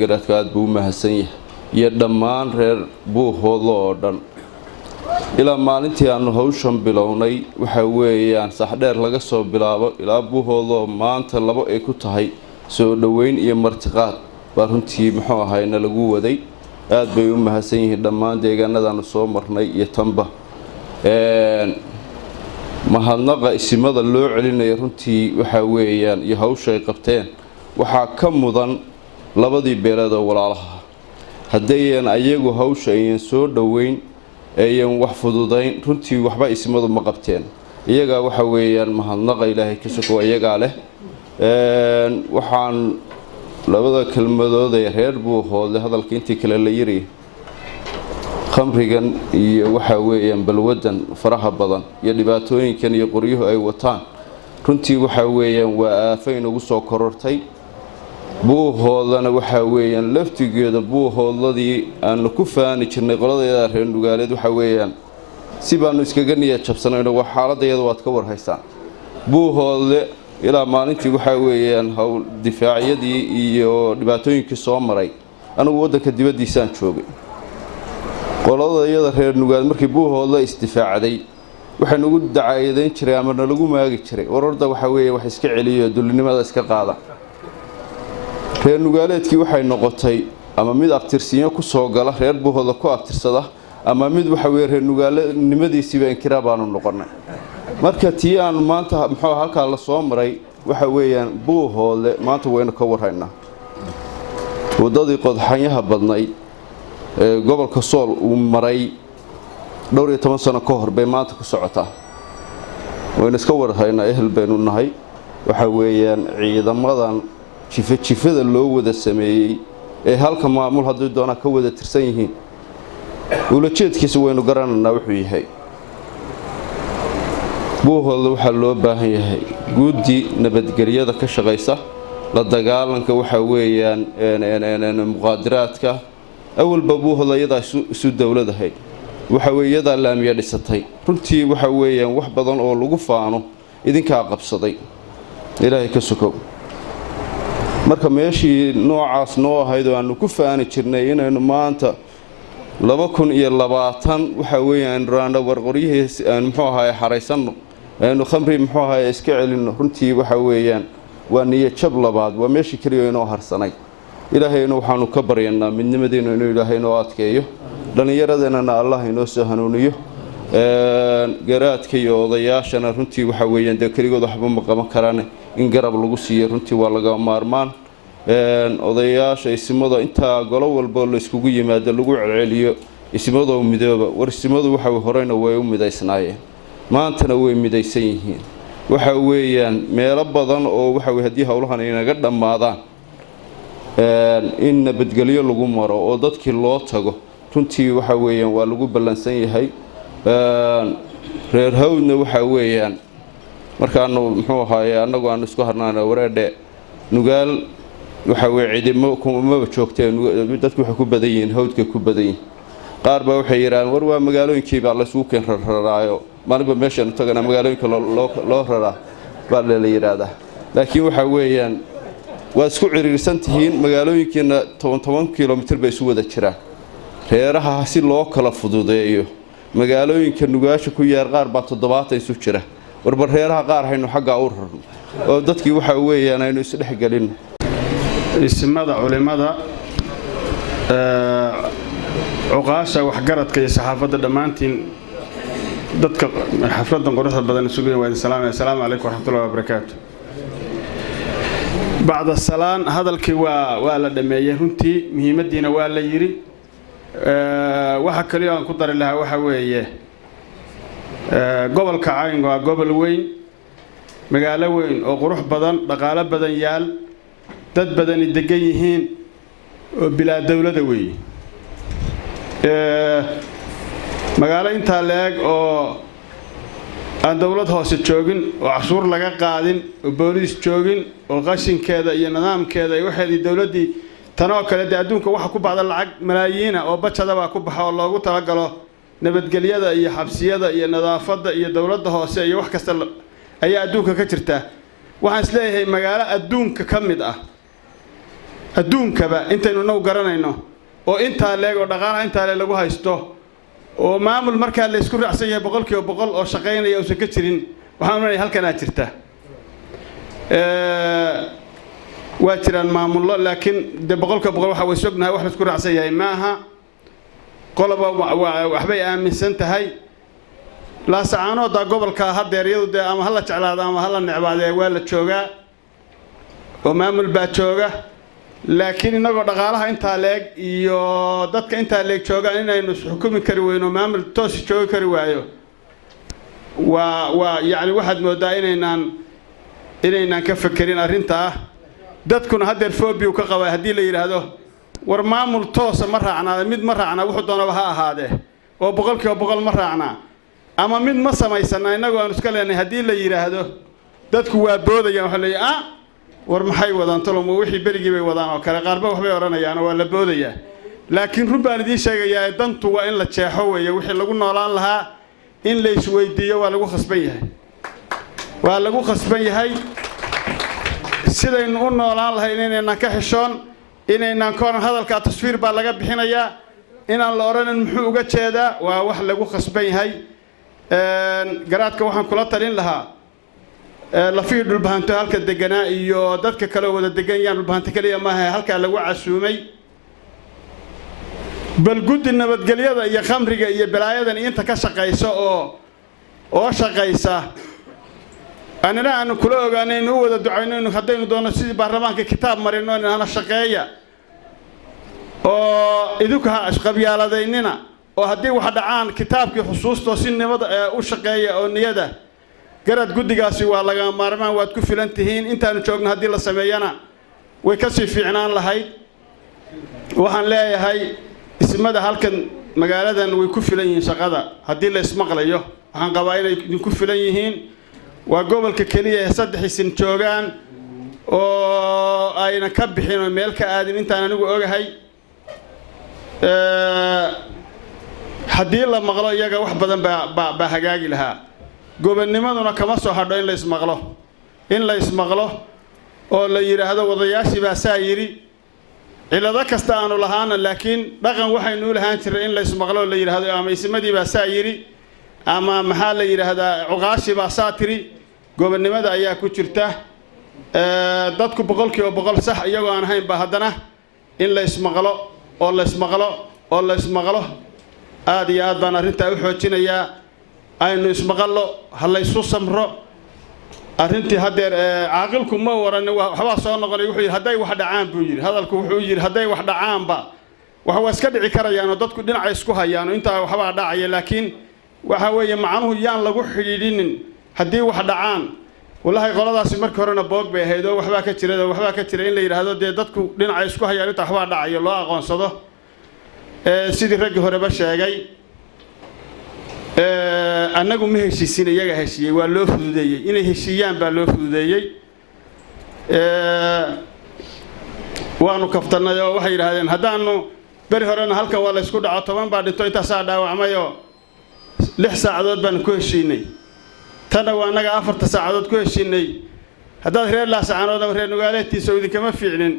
garaadka aad buu u mahadsan yahay iyo dhammaan reer buuhoodlo oo dhan ilaa maalintii aanu hawshan bilownay waxa weeyaan saxdheer laga soo bilaabo ilaa buuhoodlo maanta labo ay ku tahay soo dhoweyn iyo martiqaad baa runtii muxuu ahayna lagu waday aad bay u mahadsan yihiin dhammaan deegaanadaanu soo marnay iyo tanba mahadnaqa isimada loo celinayo runtii waxa weeyaan iyo hawsha ay qabteen waxaa ka mudan labadii beeleed oo walaalaha haddayan ayagu hawsha ayan soo dhoweyn ayan wax fududayn runtii waxba isimadu ma qabteen iyagaa waxa weeyaan mahadnaqa ilaahay ka sokow iyagaa leh waxaan labada kelmadood ee reer buuhoodle hadalka intii kale la yiri khamrigan iyo waxa weeyaan balwadan faraha badan iyo dhibaatooyinkan iyo qoryuhu ay wataan runtii waxa weeyaan waa aafay nagu soo korortay buuhoodlana waxa weeyaan laftigeeda buuhoodladii aanu ku faani jirnay qoladeeda reer nugaaleed waxa weeyaan si baanu iskaga niyad jabsanayno waa xaaladayada waad ka warhaysaan buuhoodle ilaa maalintii waxa weeyaan hawl difaacyadii iyo dhibaatooyinkii soo maray anigu waddanka dibaddiisaan joogay qoladayada reer nugaal markii buuhoodle isdifaacday waxay nagu dacaayadeyn jiray ama nalagu maagi jiray wararda waxa weeye wax iska celiyo dullinimada iska qaada reer nugaaleedkii waxay noqotay ama mid abtirsiinyo ku soo gala reer buuhoodle ku abtirsada ama mid waxa weeye reer nugaalenimadiisiiba inkiraa baanu noqonnay marka tii aan maanta muxuu halkaa la soo maray waxa weeyaan buuhoodle maanta waynu ka warhaynaa waddadii qodxanyaha badnayd ee gobolka sool uu maray dhowr iyo 10 sano ka hor bay maanta ku socotaa waynu iska warhaynaa ehel baynu nahay waxa weeyaan ciidamadan jifada loo wada sameeyey ee halka maamul haddii doona ka wada tirsan yihiin ulajeedkiisa waynu garanaynaa wuxuu yahay buuhoodle waxaa loo baahan yahay guddi nabadgelyada ka shaqaysa la dagaalanka waxa weeyaan muqaadaraadka awalba buuhoodle iyadaa isu dowladahay waxa weeye iyadaa laamiya dhisatay runtii waxa weeyaan wax badan oo lagu faano idinkaa qabsaday ilaahay ka sokow marka meeshii noocaas noo ahayd oo aanu ku faani jirnay inaynu maanta 2020 waxa weeyaan raana warqoriyihii aan muxuu ahaay xareysan aynu khamri muxuu ahaay iska celin runtii waxa weeyaan waa niyad jab labaad waa meeshii kaliya inoo harsanay ilaahayna waxaanu ka baryanaa midnimadeena inuu ilaahay inoo adkeeyo dhalinyaradeenana allah inoo soo hanuuniyo garaadka iyo odayaashana runtii waxa weeyaan de kaligood waxba ma qaban karaan in garab lagu siiyo runtii waa laga maarmaan odayaasha isimada inta golo walba la iskugu yimaado lagu celceliyo isimada midooba war isimadu waxa horeyna way u midaysnaayeen maantana way midaysan yihiin waxa weeyaan meelo badan oo waxa weey hadii hawlahan inaga dhamaadaan in nabadgelyo lagu maro oo dadkii loo tago runtii waxa weeyaan waa lagu balansan yahay reer hawdna waxa weeyaan markaanu muxuu ahaay anagu aan isku harnaana wareedhe nugaal waxa weey ciidamo kuma joogteen dadku waxa ku badan yihiin hawdka ku badan yihiin qaar baa waxay yiraahdeen war waa magaalooyinkii baa la isugu keen raraayo maaliba meeshan tagana magaalooyinka loo raraa baa la yiraahdaa laakiin waxa weeyaan waa isku ciriirsan tihiin magaalooyinkeena 10 kilomitir bay isu wada jiraan reeraha si loo kala fududeeyo magaalooyinka nugaasha ku yaar qaar baa 70 isu jira warbar reeraha qaar hayno xagga u rarno oo dadkii waxa weeyaan aynu is dhex galin ismada culimada عقاشة وحجرت كي صحافة دمانتين ضدك حفلة قرصة بدن السجون وين السلام عليكم ورحمة الله وبركاته. بعد السلام هذا الكوا ولا دمية هنتي مهمتنا ولا يري وحكى اليوم قدر الله وحويه قبل كعين وقبل وين مقالة وين وقروح بدن بقالة بدن يال دد بدن الدقيهين بلا دولة وين magaalo inta leeg oo aan dawlad hoose joogin oo cashuur laga qaadin oo booliis joogin oo qashinkeeda iyo nidaamkeeda ay waxay dawladii tan oo kale adduunka waxa ku baxda lacag malaayiin oo bajada baa ku baxo loogu talagalo nabadgelyada iyo xabsiyada iyo nadaafada iyo dawladda hoose iyo wax kasta ayaa adduunka ka jirta waxaan isleeyahay magaalo adduunka kamid ah adduunkaba intaynu noo garanayno oo inta leeg oo dhaqaalaha inta leeg lagu haysto oo maamul marka la isku raacsan yahay 100% oo shaqeynaya oo ka jirin waxaan leeyahay halkan aad jirta waa jiraan maamullo laakiin de 100% waxa way sugnahay wax la isku raacsan yahay maaha qolaba waxbay aaminsan tahay la saacano da gobolka hadeeriyadu ama hala jeclaado ama hala necbaado waa la joogaa oo maamul baa jooga laakiin inagoo dhaqaalaha inta leeg iyo dadka inta leeg jooga inaynu xukumi kari weyno maamul toos joogi kari waayo waa yaani waxaad moodaa inaynan ka fakirin arinta dadkuna hadeer phobia ka qaba hadii la yiraahdo war maamul toos ma raacna mid ma raacna wuxuu doonaba ha ahaade oo 100% ma raacna ama mid ma samaysana inagoo aan iska leenahay hadii la yiraahdo dadku waa boodayaan waxa leeyahay war maxay wadaan tolmo wixii berigii bay wadaan oo kale qaarba waxbay oranayaan waa la boodaya laakiin rubaan idin sheegayaa dantu waa in la jeexo weeye wixii lagu noolaan lahaa in la isweydiiyo waa lagu khasban yahay sidaynu u noolaan lahayn inaynan ka xishoon inaynan kooran hadalka tasfiir baa laga bixinayaa inaan la oranin muxuu uga jeedaa waa wax lagu khasban yahay garaadka waxaan kula talin lahaa la fiir dhulbahanto halka deganaa iyo dadka kale wada degan yaan dhulbahanto kaliya ma aha halka lagu casuumay bal guddi nabadgelyada iyo khamriga iyo balaayadan inta ka shaqeyso oo shaqeysa anana aan kula ogaanayno wada ducaynayno hadaynu doono sidii baarlamaanka kitaab marino inaan shaqeeya oo idinku ha ashqabyaaladaynina oo hadii wax dhacaan kitaabkii xusuusto si nabad u shaqeeya oo niyada garad guddigaasi waa laga maarmaan waad ku filan tihiin intaanu joogno hadii la sameeyana way ka sii fiicnaan lahayd waxaan leeyahay ismada halkan magaaladan way ku filan yihiin shaqada hadii la ismaqlayo waxaan qabaa inay ku filan yihiin waa gobolka kaliya ee 3 isin joogaan oo ayna ka bixin meel ka aadin intaan anigu ogahay hadii la maqlo iyaga wax badan baa hagaagi lahaa gobonnimaduna kama soo hadho in la ismaqlo oo la yiraahdo wadayaashii baa saa yiri cilado kasta aanu lahaana laakiin dhaqan waxaynu lahaan jiray in la ismaqlo la yiraahdo ama ismadii baa saa yiri ama maxaa la yiraahdaa cuqaashi baa saa tiri gobonnimada ayaa ku jirta dadku boqolkiiba boqol sax iyagoo aan ahayn ba haddana in la ismaqlo oo la ismaqlo oo la ismaqlo aad iyo aad baan arrintaa u xoojinayaa aynu ismaqallo ha la isu samro arrintii haddeer caaqilku ma waran waxbaa soo noqonay wuxuu yidhi hadday wax dhacaan buu yidhi hadalku wuxuu yidhi hadday wax dhacaanba wax waa iska dhici karayaan oo dadku dhinaca isku hayaan oo intaa waxbaa dhacaya laakiin waxa weeye macnuhu yaan lagu xidhiidhinin haddii wax dhacaan wallahi qoladaasi markii horena boog bay ahayd oo waxbaa ka jira in la yidhaahdo dee dadku dhinaca isku hayaan intaa waxbaa dhacayo loo aqoonsado sidii raggii horeba sheegay annagu ma heshiisin iyaga heshiiyey waa loo fududeeyey inay heshiiyaan baa loo fududeeyey waanu kaftannay oo waxay yidhaahdeen haddaanu beri horena halkan waa la isku dhaco 10 baa dhinto intaasaa dhaawacmayoo 6 saacadood baan ku heshiinay tanna waa annaga 4 saacadood ku heshiinay haddaad reer laasacaanood ama reer nugaaleedtiisa idinkama fiicnin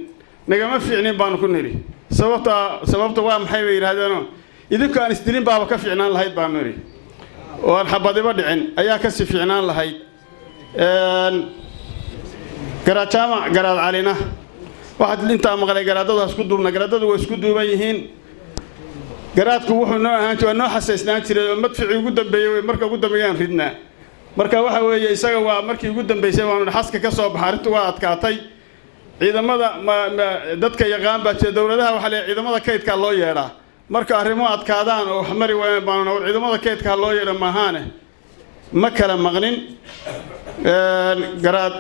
nagama fiicnin baanu ku nidhi sababta waa maxay bay yidhaahdeenoo idinku aan isdilin baaba ka fiicnaan lahayd baanu nidhi oo aan xabadiba dhicin ayaa ka sii fiicnaan lahayd garaad jaamac garaad calina waxaad intaa maqlay garaadadu isku duubna garaadadu way isku duuban yihiin garaadku wuxuu noo ahaan jiray noo xasaysnaan jiray oo madfici ugu dambeeyay marka ugu dambeeyaan ridnaa marka waxa weeye isaga waa markii ugu dambeysay waanu xaska ka soo baxay arrintu waa adkaatay ciidamada dadka yaqaan baa jira dawladaha waxa la ciidamada kaydka loo yeedhaa marka arrimo adkaadaan oo wax mari waayeen baanu ciidamada kaydka loo yeedha maahaane ma kala maqnin garaad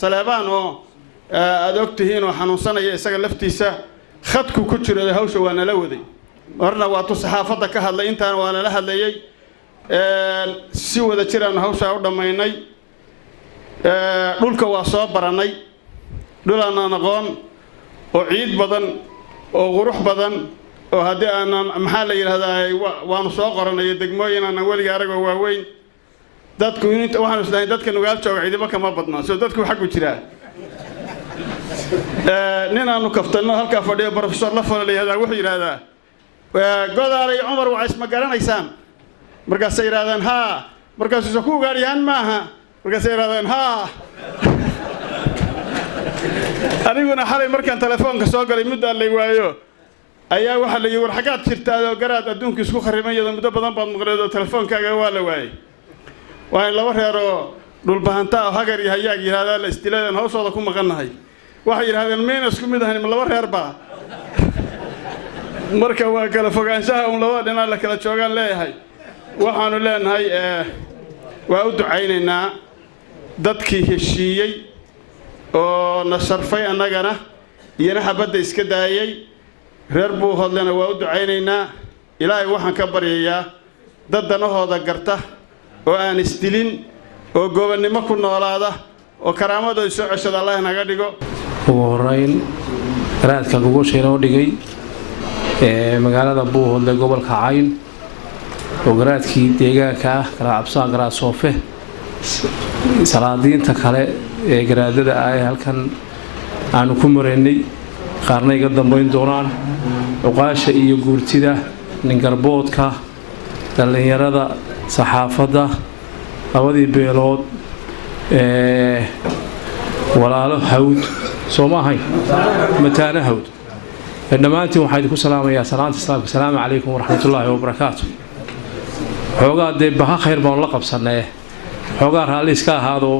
Saleebaan oo aad ogtihiin oo xanuunsanaya isaga laftiisa khadku ku jiro hawsha waa nala waday marna waa saxaafadda ka hadlay intaan waa nala hadlayay si wada jiraan hawsha u dhamaynay dhulka waa soo baranay dhulaan aqoon oo ciid badan oo qurux badan oo haddii aanan maxaa la yiraahdaa waanu soo qoranay degmooyin aan waliga aragoo waaweyn dadku inta waxaan islahay dadka nugaal jooga ciidamo kama badna soo dadku waxa ku jira nin aanu kaftano halka fadhiyo professor la falaleeyahay wuxuu yiraahdaa godaalay Umar waa isma garanaysaan markaas ay yiraahdaan ha markaas soo ku gaariyaan maaha markaas ay yiraahdaan ha aniguna xalay markaan telefoonka soo galay muddo la waayo ayaa waxa la yiri xagaad jirtaa oo garaad adduunka isku kharimayada muddo badan baad maqleedo telefoonkaaga waa la waayay waa laba reer oo dhulbahanta oo hagar iyo hayaag yiraahdaa la istilaadaan hawshooda ku maqanahay waxay yiraahdeen meena isku mid ahayn laba reer baa marka waa kala fogaanshaha laba dhinac la kala joogan leeyahay waxaanu leenahay waa u ducaynaynaa dadkii heshiiyey oo na sharfay annagana iyana xabadda iska daayay reer buu hodlana waa u ducaynaynaa ilaahay waxaan ka baryayaa dad danahooda garta oo aan isdilin oo gobonnimo ku noolaada oo karaamadooda soo ceshada Allah naga dhigo ugu horeyn garaadka gogosheena oo dhigay magaalada Buuhoodle gobolka Cayn oo garaadkii deegaanka ah garaad cabsaan garaad soofe salaadiinta kale ee garaadada ay halkan aanu ku mareynay qaarna iga dambeyn doonaan uqaasha iyo guurtida ningarboodka dhalinyarada saxaafadda labadii beelood walaalo hawd Soomahay mataana hawd dhammaantiin waxaan idinku salaamayaa salaanta islaamka salaamu calaykum waraxmatullaahi wabarakaatuh xoogaa dee baha khayr baan la qabsanay xoogaa raalli iska ahaado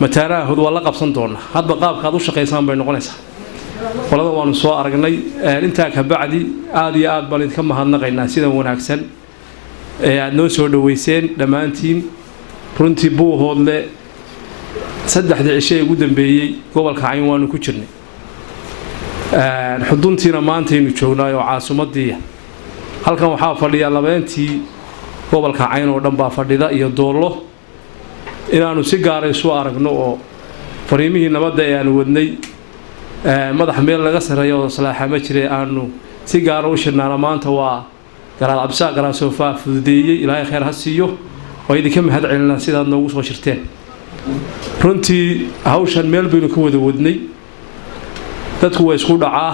mataana hawd waa la qabsan doonaa hadba qaabka aad u shaqeysaan bay noqonaysaa qolada waanu soo aragnay intaa ka bacdi aad iyo aad baan idinka mahadnaqaynaa sida wanaagsan ee aad noo soo dhaweyseen dhammaantiin runtii Buuhoodle 3 cisho ugu dambeeyay gobolka Cayn waanu ku jirnay xuduntiina maanta aynu joognaa oo caasimadii halkan waxaa fadhiya labeentii gobolka Cayn oo dhan baa fadhida iyo doolo inaanu si gaar ah isu aragno oo fariimihii nabadda ee aanu wadnay madax meel laga sareeyo oo salaaxa ma jiray aanu si gaar ah u shirnaana maanta waa garaad cabsaa garaad soofa fududeeyay ilaahay khayr ha siiyo oo idinka mahad celinaa sidaad noogu soo shirteen runtii hawshan meel baynu ka wada wadnay dadku way isku dhacaa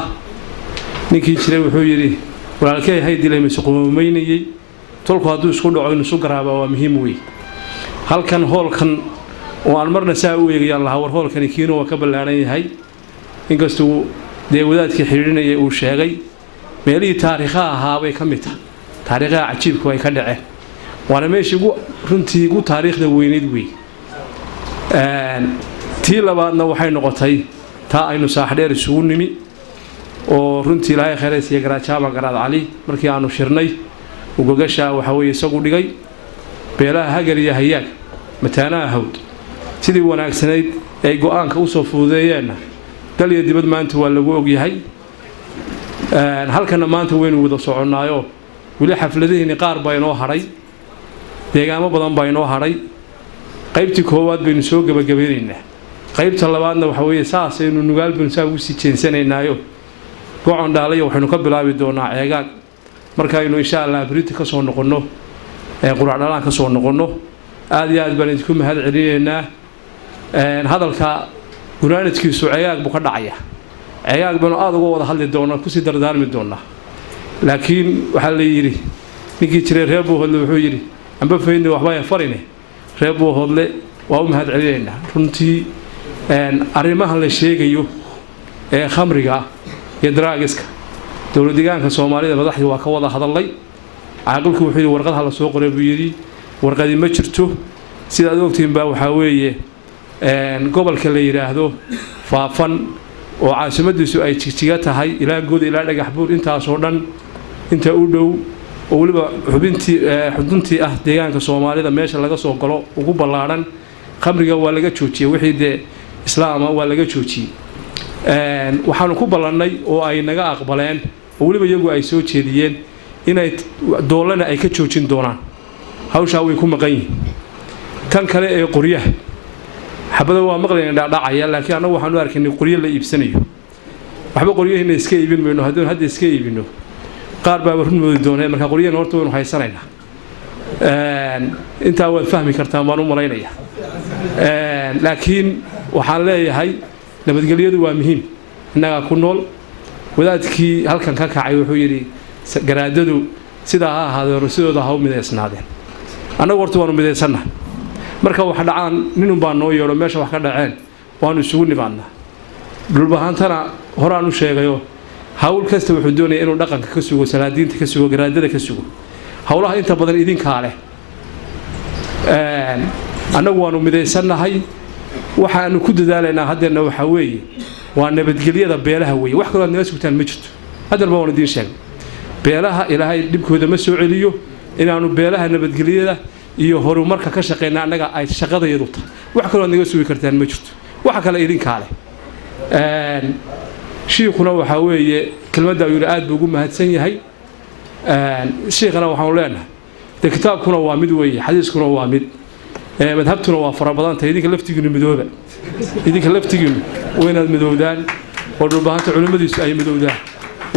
ninkii jiray wuxuu yidhi walaalkay hay dilay masuqoomaynayay tolku hadduu isku dhaco inuu isu garaaba waa muhiim wey halkan hoolkan oo aan marna saa u eegayaan lahaa war hoolkani kiino waa ka ballaaran yahay inkastuu dee wadaadkii xidhiidhinaya uu sheegay meelihii taariikhaha ahaabay ka mid tahay taariikhaha cajiibku ay ka dhaceen waana meeshii runtii ugu taariikhda weyneyd wey tii labaadna waxay noqotay taa aynu saaxdheer isugu nimi oo runtii ilaahay khayrays iyo garajaama garaad cali markii aanu shirnay ugogashaa waxa weeye isagu dhigay beelaha hagar iyo hayaag mataanaha hawd sidii wanaagsanayd ay go'aanka u soo fududeeyeenna dal iyo dibad maanta waa lagu ogyahay halkana maanta waynu wada soconnaayo weli xafladihiinni qaar baa inoo hadhay deegaamo badan baa inoo hadhay qaybtii koowaad baynu soo gebagabeynaynaa qaybta labaadna waxa weeye saasaynu nugaal baynu saa ugu sii jeensanaynaayo gocon dhaalaya waxaynu ka bilaabi doonaa ceegaag markaynu insha allah berita ka soo noqonno qurac dhalaan ka soo noqonno aad iyo aad baan idinku mahad celinaynaa hadalka gunaanadkiisu ceegaag buu ka dhacaya ceegaag baynu aada uga wada hadli doonaa kusii dardaarmi doonaa laakiin waxaa la yidhi ninkii jiray reer buuhodle wuxuu yidhi amba faydne waxbaa farine reer buuhodle waa u mahad celinaynaa runtii arrimahan la sheegayo ee khamriga iyo daraagiska dowladdeegaanka soomaalida madaxdii waa ka wada hadalay caaqilku wuxuu yidhi warqad ha la soo qoray buu yidhi warqadi ma jirto sidaad ogtihiin baa waxaa weeye gobolka la yidhaahdo faafan oo caasimadiisu ay jigjiga tahay ilaa good ilaa dhagax buur intaasoo dhan inta u dhow oo weliba xuduntii ah deegaanka soomaalida meesha laga soo galo ugu ballaadhan khamriga waa laga joojiyey wixii dee islaama waa laga joojiyey waxaanu ku ballannay oo ay naga aqbaleen oo weliba iyagu ay soo jeediyeen inay doolana ay ka joojin doonaan hawshaa way ku maqan yihiin tan kale ee qoryaha xabada waa maqlayna dhacdhacaya laakiin annagu waxaanu arkaynay qoryo la iibsanayo waxba qoryahiina iska iibin mayno haddii hadda iska iibino qaar baa run moodi dooneen marka qoryahana horta waynu haysanaynaa intaa waad fahmi kartaan baan u malaynayaa laakiin waxaan leeyahay nabadgelyadu waa muhiim innagaa ku nool wadaadkii halkan ka kacay wuxuu yidhi garaadadu sidaa ha ahaadeen sidooda ha u midaysnaadeen annagu horta waanu midaysannaha marka wax dhacaan ninun baa noo yeedho meesha wax ka dhaceen waanu isugu nimaadnaa dhulbahantana horaan u sheegayo hawl kasta wuxuu doonaya inuu dhaqanka ka sugo salaadiinta ka sugo garaadada ka sugo howlaha inta badan idinkaa leh annagu waanu midaysannahay waxaanu ku dadaalaynaa haddeerna waxaa weeye waa nabadgelyada beelaha weeye wax kaloo aad naga sugtaan ma jirto haddeerba waan idiin sheegay beelaha ilaahay dhibkooda ma soo celiyo inaanu beelaha nabadgelyada iyo horumarka ka shaqeyna annaga ay shaqadayadu tahay wax kaloo aad naga sugi kartaan ma jirto waxa kale idinkaa leh shiikhuna waxaa weeye kelmadda uu yidhi aad buu ugu mahadsan yahay shiikhana waxaanu leenahay dee kitaabkuna waa mid weeye xadiiskuna waa mid madhabtuna waa fara badan tahay idinka laftigiinu midooba idinka laftigiinu waa inaad midoowdaan oo dhulbahanta culimmadiisu ay midoowdaan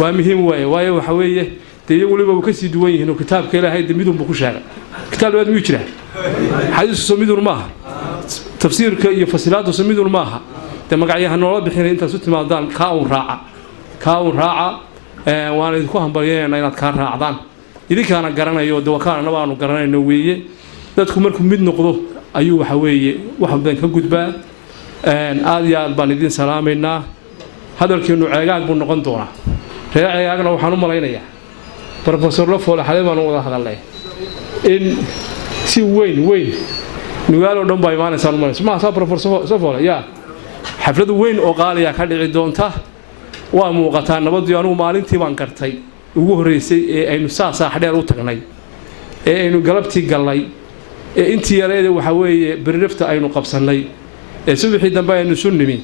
waa muhiim waaye waayo waxa weeye dee iyagu weliba uu ka sii duwan yihiin oo kitaabka ilaahay dee midunbu ku sheegay kitaab labaad miyuu jiraa xadiiskuso midun maaha tafsiirka iyo fasilaadkuso midun maaha dee magacyaha noola bixinay intaad u timaadaan kaa uun raaca waan idinku hambalyaynayna inaad kaa raacdaan idinkaana garanayo dee wakaanana baanu garanayno weeye dadku markuu mid noqdo ayuu waxa weeye wax badan ka gudbaa aad iyo aad baan idin salaamaynaa hadalkeenu ceegaag buu noqon doonaa reer ceegaagna waxaan u malaynayaa professor Lafoole xalay baan wada hadalnay in si weyn nugaalo dhan baa imaanaysaa malaysa ma saa professor Lafoole yaa xaflad weyn oo qaaliya ka dhici doonta waa muuqataa nabadii anigu maalintii baan gartay ugu horeysay ee aynu saaxdheer u tagnay ee aynu galabtii galnay ee intii yareeda waxa weeye birrifta aynu qabsanay ee subaxii dambe aynu sunnimi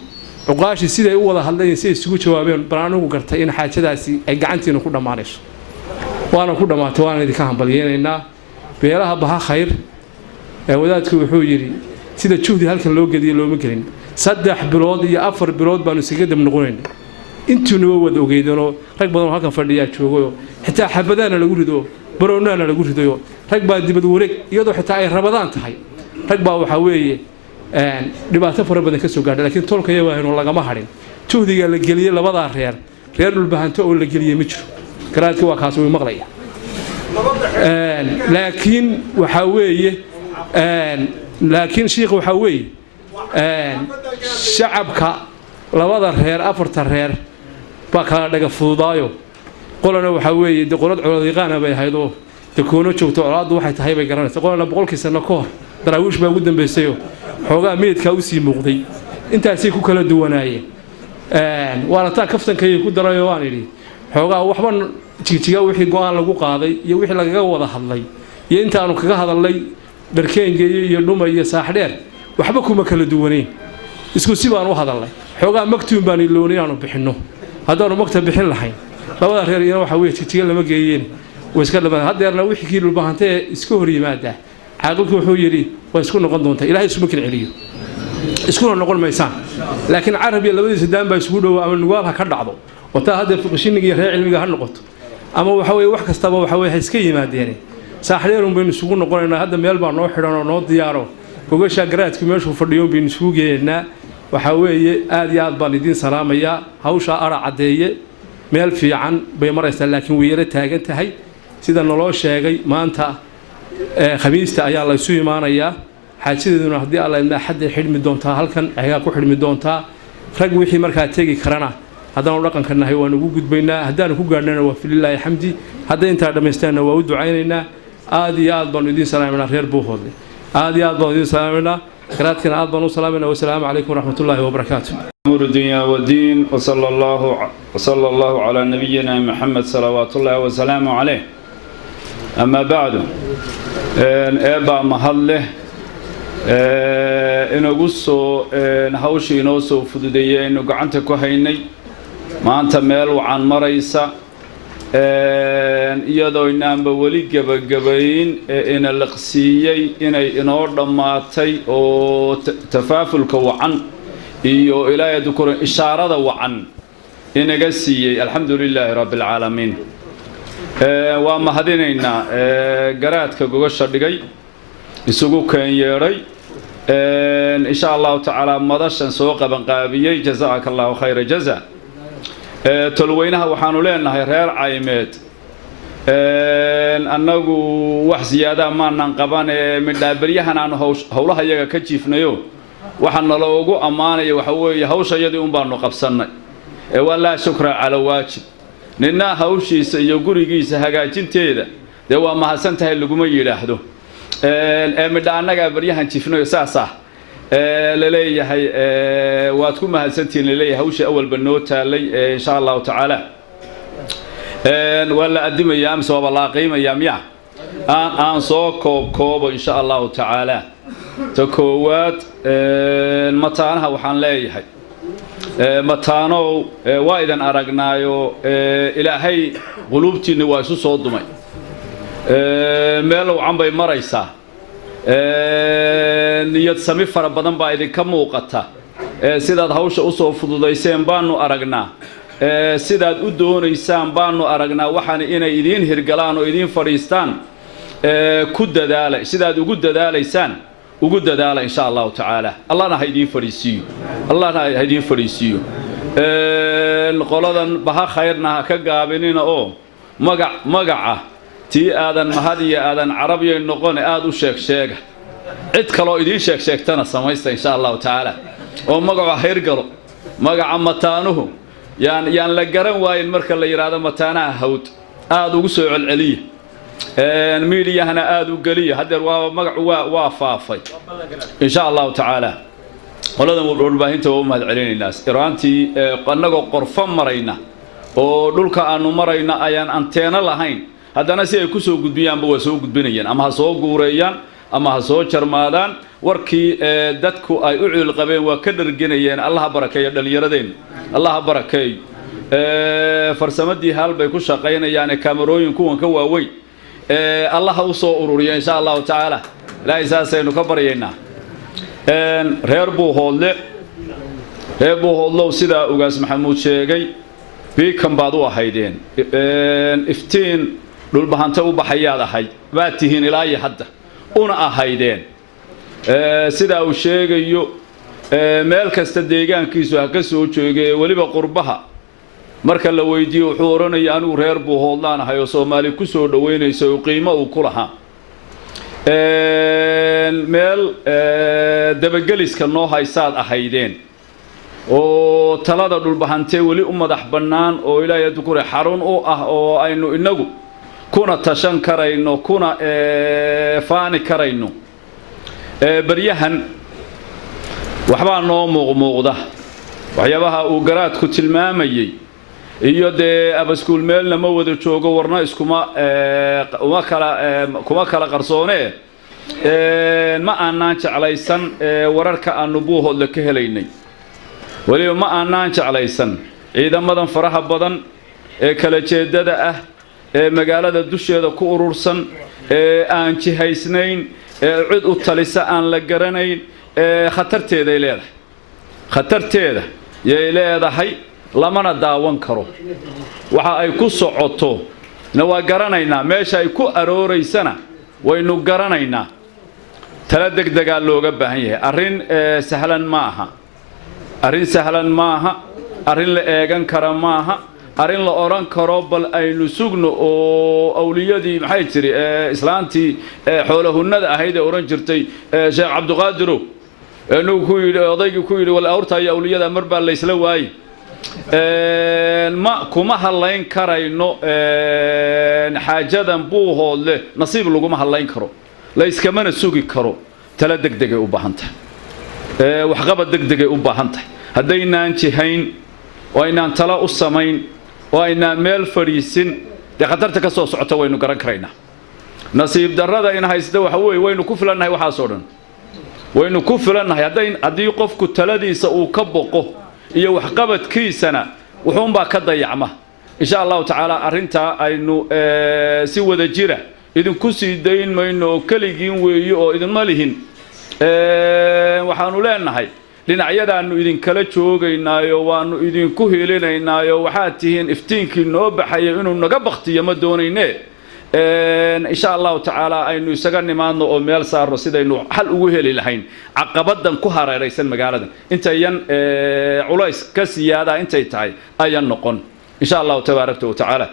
uqaashi siday u wada hadlayeen si isugu jawaabeen banaanigu gartay in xaajadaasi ay gacantiina ku dhamaanayso waana ku dhamaatay waana idinka hambalyeeynaa beelaha baha khayr ee wadaadku wuxuu yidhi sida juhdi halkan loo geliyo looma gelin 3 bilood iyo 4 bilood baanu isaga dab noqonaynay intuuna wada ogeydano rag badan halkan fadhiya joogo xitaa xabadaana lagu rido baroonana lagu ridayo rag baa dibad wareeg iyadoo xitaa ay rabadaan tahay rag baa waxa weeye dhibaato fara badan ka soo gaadhay laakiin tolka yahay lagama harin juhdiga la geliyay labada reer reer dhulbahanto oo la geliyey ma jiro garaadkii waa kaas way maqlaya laakiin waxaa weeye laakiin shiikh waxaa weeye shacabka labada reer afarta reer baa kala dhaga fududaayo qolana waxaa weeye de qolad colodiiqaana bay ahayd oo de koono joogto colaaddu waxay tahay bay garanaysa qolana 100 sano ka hor daraawiish baa ugu dambaysayo xoogaa meedkaa u sii muuqday intaasay ku kala duwanaayeen waana taa kaftankayay ku darayo waan idhi xoogaa waxba jigjiga wixii go'aan lagu qaaday iyo wixii lagaga wada hadlay iyo intaanu kaga hadalnay dharkeengeeyo iyo dhuma iyo saaxdheer waxba kuma kala duwaneen isku si baan u hadalnay xoogaa magtuun baan iloonay aanu bixinno haddaanu magta bixin lahayn labada reer iyana waxa weeye jigjiga lama geeyeen way iska dhamaan haddeerna wixii kii dhulbahantee iska hor yimaada caaqilku wuxuu yidhi waa isku noqon doontaa ilaahay isuma kala celiyo iskuna noqon maysaan laakiin carab iyo labadiisa daan baa isugu dhow ama nugaal ha ka dhacdo oo taa hadda fiqishiniga iyo reer cilmiga ha noqoto ama waxa weeye wax kastaba waxa weeye ha iska yimaadeen saaxdheerun baynu isugu noqonaynaa hadda meel baa noo xidhan oo noo diyaaro gogasha garaadku meeshuu fadhiyo baynu isugu geeynaa waxa weeye aad iyo aad baan idiin salaamayaa hawsha ara cadeeye meel fiican bay maraysaa laakiin way yara taagan tahay sida naloo sheegay maanta khamiista ayaa la isu imaanayaa xaajadeeduna haddii alla idmaa xadday xidhmi doontaa halkan ayagaa ku xidhmi doontaa rag wixii markaa tegi karana haddaanu dhaqanka nahay waan ugu gudbaynaa haddaanu ku gaadhnana waa fililaahi xamdi hadday intaa dhammaystaanna waa u ducaynaynaa aad iyo aad baanu idiin salaamaynaa reer buuhoodle aad iyo aad baanu idiin salaamaynaa garaadkana aad baanu u salaamaynaa wasalaamu calaykum waraxmatullaahi wabarakaatu أمور الدنيا والدين وصلى الله على نبينا محمد صلوات الله وسلامه عليه أما بعد أبا محله إنه قصو نحوش ينوسو فدودية إنه قعنت كهيني ما أنت مال وعن مريسة iyadoo inaanba weli gabagabayn ina liqsiiyey inay inoo dhammaatay oo tafaafulka wacan iyo ilaahay dukuro ishaarada wacan inaga siiyey alxamdulilaahi rabbil caalamiin waa mahadinaynaa garaadka gogasha dhigay isugu keen yeedhay insha allahu tacaala madashan soo qabanqaabiyey jazaaka allahu khayra jaza tolweynaha waxaanu leenahay reer caymeed annagu wax siyaada maanan qaban midhaabaryahan aanu howlaha iyaga ka jiifnayo waxaan naloogu ammaanaya waxa weeye hawshayadii un baanu qabsannay waa laa shukra cala waajib ninna hawshiisa iyo gurigiisa hagaajinteeda dee waa mahadsan tahay laguma yidhaahdo midha annagaa baryahan jiifnayo saas ah laleeyahay waad ku mahadsantihiin laleeyahay hawshii awalba noo taalay insha allahu tacaala waa la adimayaa amse waaba la qiimayaa miya aan soo koobo insha allahu tacaala ta koowaad mataanaha waxaan leeyahay mataanow waa idan aragnaayo ilaahay quluubtiinna waa isu soo dumay meel wacan bay maraysaa niyad sami fara badan baa idinka muuqata sidaad hawsha u soo fududayseen baanu aragnaa sidaad u doonaysaan baanu aragnaa waxaan inay idiin hirgalaan oo idiin fadhiistaan ku dadaala sidaad ugu dadaalaysaan ugu dadaala insha allahu tacaala allahna ha idiin fadhiisiiyo qoladan baha khayrna ha ka gaabinina oo magaca tii aadan mahad iyo aadan carabiyay noqon aad u sheega cid kaloo idiin sheegtana samaysta insha allahu tacaala oo magaca hirgalo magaca mataanuhu yaan la garan waayin marka la yidhaahdo mataanaha hawd aad ugu soo celceliya miidiyahana aad u geliya haddeer waa magacu waa faafay insha allahu tacaala qoladan warbaahinta waa u mahad celinaynaa iraantii annagoo qorfo marayna oo dhulka aanu marayna ayaan anteeno lahayn haddana si ay ku soo gudbiyaanba waa soo gudbinayaan ama ha soo guureeyaan ama ha soo jarmaadaan warkii dadku ay u ciil qabeen waa ka dharginayeen allaha barakeeyo dhallinyaradeen allaha barakeeyo farsamadii haal bay ku shaqaynayaan kaamarooyin kuwan ka waaweyn allaha u soo ururiyo insha allahu tacaala ilaahay saasaynu ka baryaynaa reer buuhoodlow sidaa ugaas maxamuud sheegay biikan baad u ahaydeen iftiin dhulbahante u baxayaad ahayd baad tihiin ilaa iyo hadda una ahaydeen sidaa uu sheegayo meel kasta deegaankiisu ha ka soo joogay weliba qurbaha marka la weydiiyo wuxuu oranaya anigu reer buu hoodlaanahay oo Soomaali ku soo dhaweynayso oo qiimo uu ku lahaa meel dabageliska noo haysaad ahaydeen oo talada dhulbahantee weli u madax bannaan oo ilaahay dukure xarun u ah oo aynu inagu kuna tashan karayno kuna faani karayno baryahan waxbaa noo muuqda waxyaabaha uu garaadku tilmaamayay iyo dee abaskuul meelna ma wada joogo warna iskuma kuma kala qarsoone ma aanaan jeclaysan wararka aanu buuhoodla ka helaynay waliba ma aanaan jeclaysan ciidamadan faraha badan ee kala jeedada ah ee magaalada dusheeda ku urursan ee aan jihaysnayn ee cid u talisa aan la garanayn khatarteeda ay leedahay khatarteeda yay leedahay lamana daawan karo waxa ay ku socoto na waa garanaynaa meesha ay ku arooreysana waynu garanaynaa tala degdega looga baahan yahay arrin sahlan ma aha arrin sahlan ma aha arrin la eegan kara ma aha arrin la oran karo bal aynu sugno oo awliyadii maxay jiri islaantii xoolahunnada ahayd ee oran jirtay sheekh cabdiqaadirow inuu ku yidhi odaygii ku yidhi wal awrta iyo awliyada mar baa la isla waayay ma kuma halayn karayno xaajadan buuhoodle nasiib laguma halayn karo la iskamana sugi karo tala degdegay u baahan tahay waxqabad degdegay u baahan tahay haddaynaan jihayn oo aynaan tala u samayn oo aynaan meel fadhiisin dee khatarta ka soo socota waynu garan karaynaa nasiib darrada in haysta waxa weeye waynu ku filannahay waxaasoo dhan waynu ku filannahay haddii qofku taladiisa uu ka boqo iyo waxqabadkiisana wuxuunbaa ka dayacma insha allahu tacaala arrintaa aynu si wada jira idinku sii dayn mayno oo keligiin weeye oo idinma lihin waxaanu leenahay dhinacyadaannu idinkala joogaynaayo waannu idinku helinaynaayo waxaad tihiin iftiinkii noo baxaya inuu naga baktiyo ma doonayne insha allahu tacaala aynu isaga nimaadno oo meel saarno sidaynu xal ugu heli lahayn caqabadan ku hareeraysan magaaladan intayan culays ka siyaada intay tahay ayan noqon insha allahu tabaaraka wa tacaala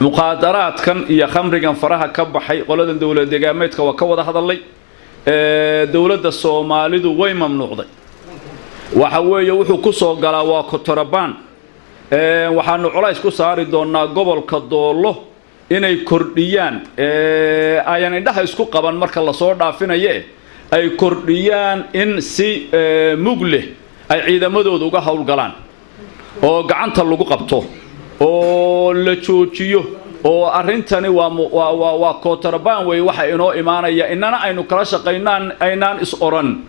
muqaadaraadkan iyo khamrigan faraha ka baxay qoladan dowlad deegaameedka waa ka wada hadalay dowladda Soomaalidu way mamnuucday waxa weeye wuxuu ku soo galaa waa kontrabaan waxaanu culays ku saari doonaa gobolka Doolo inay kordhiyaan ayan indhaha isku qaban marka la soo dhaafinayo ay kordhiyaan in si mugle ay ciidamadooda uga hawlgalaan oo gacanta lagu qabto oo la joojiyo oo arrintani waa kontrabaan way waxa inoo imaanaya inana aynu kala shaqaynaan aynaan is oran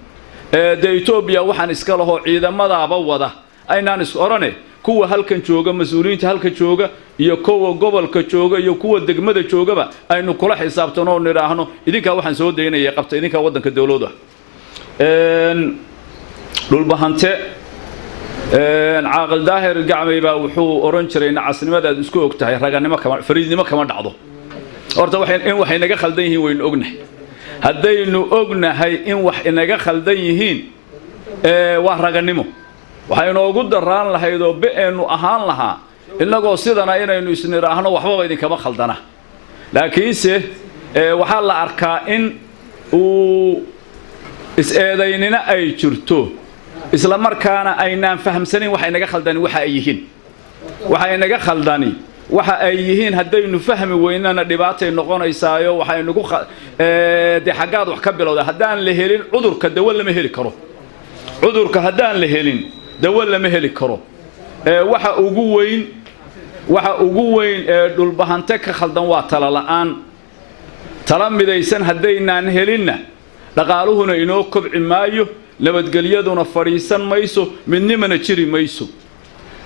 Ethiopia waxaan iska laho ciidamadaaba wada aynaan is orane kuwa halkan jooga mas'uuliyiinta halka jooga iyo kuwa gobolka jooga iyo kuwa degmada joogaba aynu kula xisaabtano oo niraahno idinka waxaan soo deynayay qabta idinka wadanka dawladda dhulbahante caaqil daahir gacmay baa wuxuu oran jiray nacasnimadaad isku ogtahay raganimo kama fariidnimo kama dhacdo horta waxay naga khaldan yihiin waynu ognahay haddaynu ognahay in wax inaga khaldan yihiin waa raganimo waxaynu ugu daraan lahayd oo beenu ahaan lahaa inagoo sidana inaynu isniraahno waxba idinkama khaldana laakiinse waxa la arkaa in uu is-eedaynina ay jirto isla markaana aynaan fahamsanin waxa inaga khaldani waxa ay yihiin waxa inaga khaldani waxa ay yihiin haddaynu fahmi weynana dhibaatay noqonaysaayo waxaynu ku de xagaad wax ka bilowda haddaan la helin cudurka dawo lama heli karo cudurka haddaan la helin dawo lama heli karo waxa ugu weyn ee dhulbahante ka khaldan waa tala la'aan tala midaysan haddaynaan helinna dhaqaaluhuna inoo kobci maayo nabadgelyaduna fadhiisan mayso midnimana jiri mayso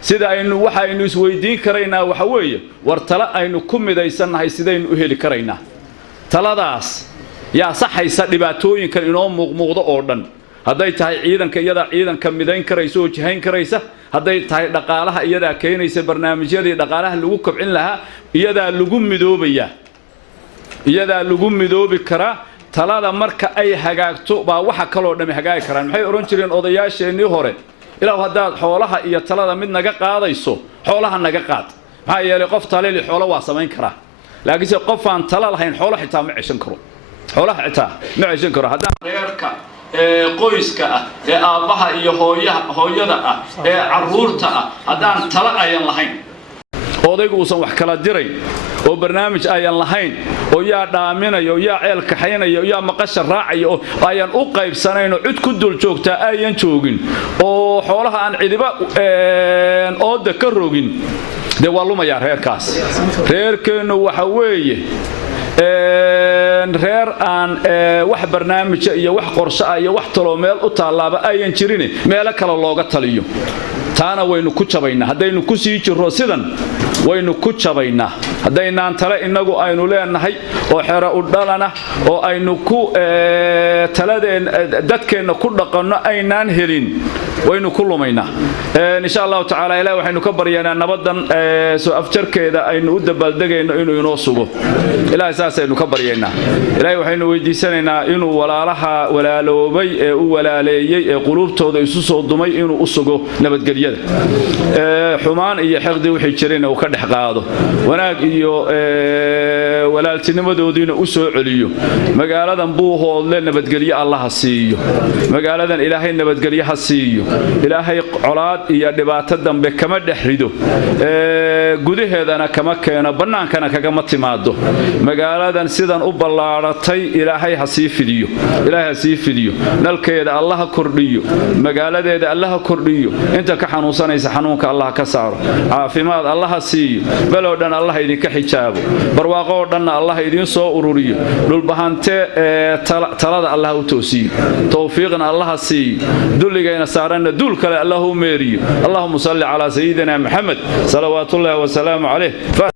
sida waxaynu isweydiin karaynaa waxa weeye war tala aynu ku midaysannahay sidaynu u heli karaynaa taladaas yaa saxaysa dhibaatooyinkan inoo muuqmuuqdo oo dhan hadday tahay ciidanka iyada ciidanka midayn karaysa oo jihayn karaysa hadday tahay dhaqaalaha iyada keenaysa barnaamijyadii dhaqaalaha lagu kobcin lahaa iyada lagu midoobi karaa talada marka ay hagaagto baa waxa kaloo dhami hagaagi karaan maxay oran jireen odayaasheenii hore ilaahu haddaad xoolaha iyo talada mid naga qaadayso xoolaha naga qaad maxaa yeelay qof taleli xoolo waa samayn karaa laakiinse qof aan tala lahayn xoolo xitaa ma ceshan karo xoolaha xitaa ma ceshan karo haddaan reerka qoyska ah ee aabbaha iyo hooyada ah ee carruurta ah haddaan tala ayan lahayn odaygu uusan wax kala dirayn oo barnaamij ayan lahayn oo yaa dhaaminayo yaa ceel kaxaynayo yaa maqasha raacayo oo ayan u qaybsanayn oo cid ku dul joogtaa ayan joogin oo xoolaha aan cidiba ooda ka rogin dee waa lumayaa reerkaas reerkeennu waxa weeye reer aan wax barnaamija iyo wax qorshe ah iyo wax taloo meel u taallaaba ayan jirin meelo kale looga taliyo taana waynu ku jabaynaa haddaynu ku sii jirro sidan waynu ku jabaynaa haddaynaan tale innagu aynu leenahay oo xero u dhalana oo aynu ku taladeen dadkeenna ku dhaqanno aynaan helin waynu ku lumaynaa insha allahu tacaala ilaah waxaynu ka baryaynaa nabadan soo afjarkeeda aynu u dabaaldegayno inuu inoo sugo ilaahay saasaynu ka baryaynaa ilaahay waxaynu weydiisanaynaa inuu walaalaha walaaloobay ee u walaaleeyey ee quluubtooda isu soo dumay inuu u sugo nabadgelyada xumaan iyo xaqdi wixii jirayna uu ka dhex qaado wanaag iyo walaaltinimadoodiina u soo celiyo magaaladan buuhoodle nabadgelyo allaha siiyo magaaladan ilaahay nabadgelyo ha siiyo ilaahay colaad iyo dhibaato dambe kama dhex rido gudaheedana kama keeno bannaankana kagama timaado magaaladan sidan u ballaaratay ilaahay ha sii fidiyo ilaahay ha sii fidiyo nalkeeda allaha kordhiyo magaaladeeda allaha kordhiyo inta ka xanuunsanaysa xanuunka allah ka saaro caafimaad allaha siiyo baloo dhan allah idinka xijaabo barwaaqo oo dhanna allah idin soo ururiyo dhulbahante talada allah u toosiyo tawfiiqna allaha siiyo dulligayna saaranna dul kale allah u meeriyo allahumma salli ala sayyidina muhammad salawaatullahi wa salaamu alayh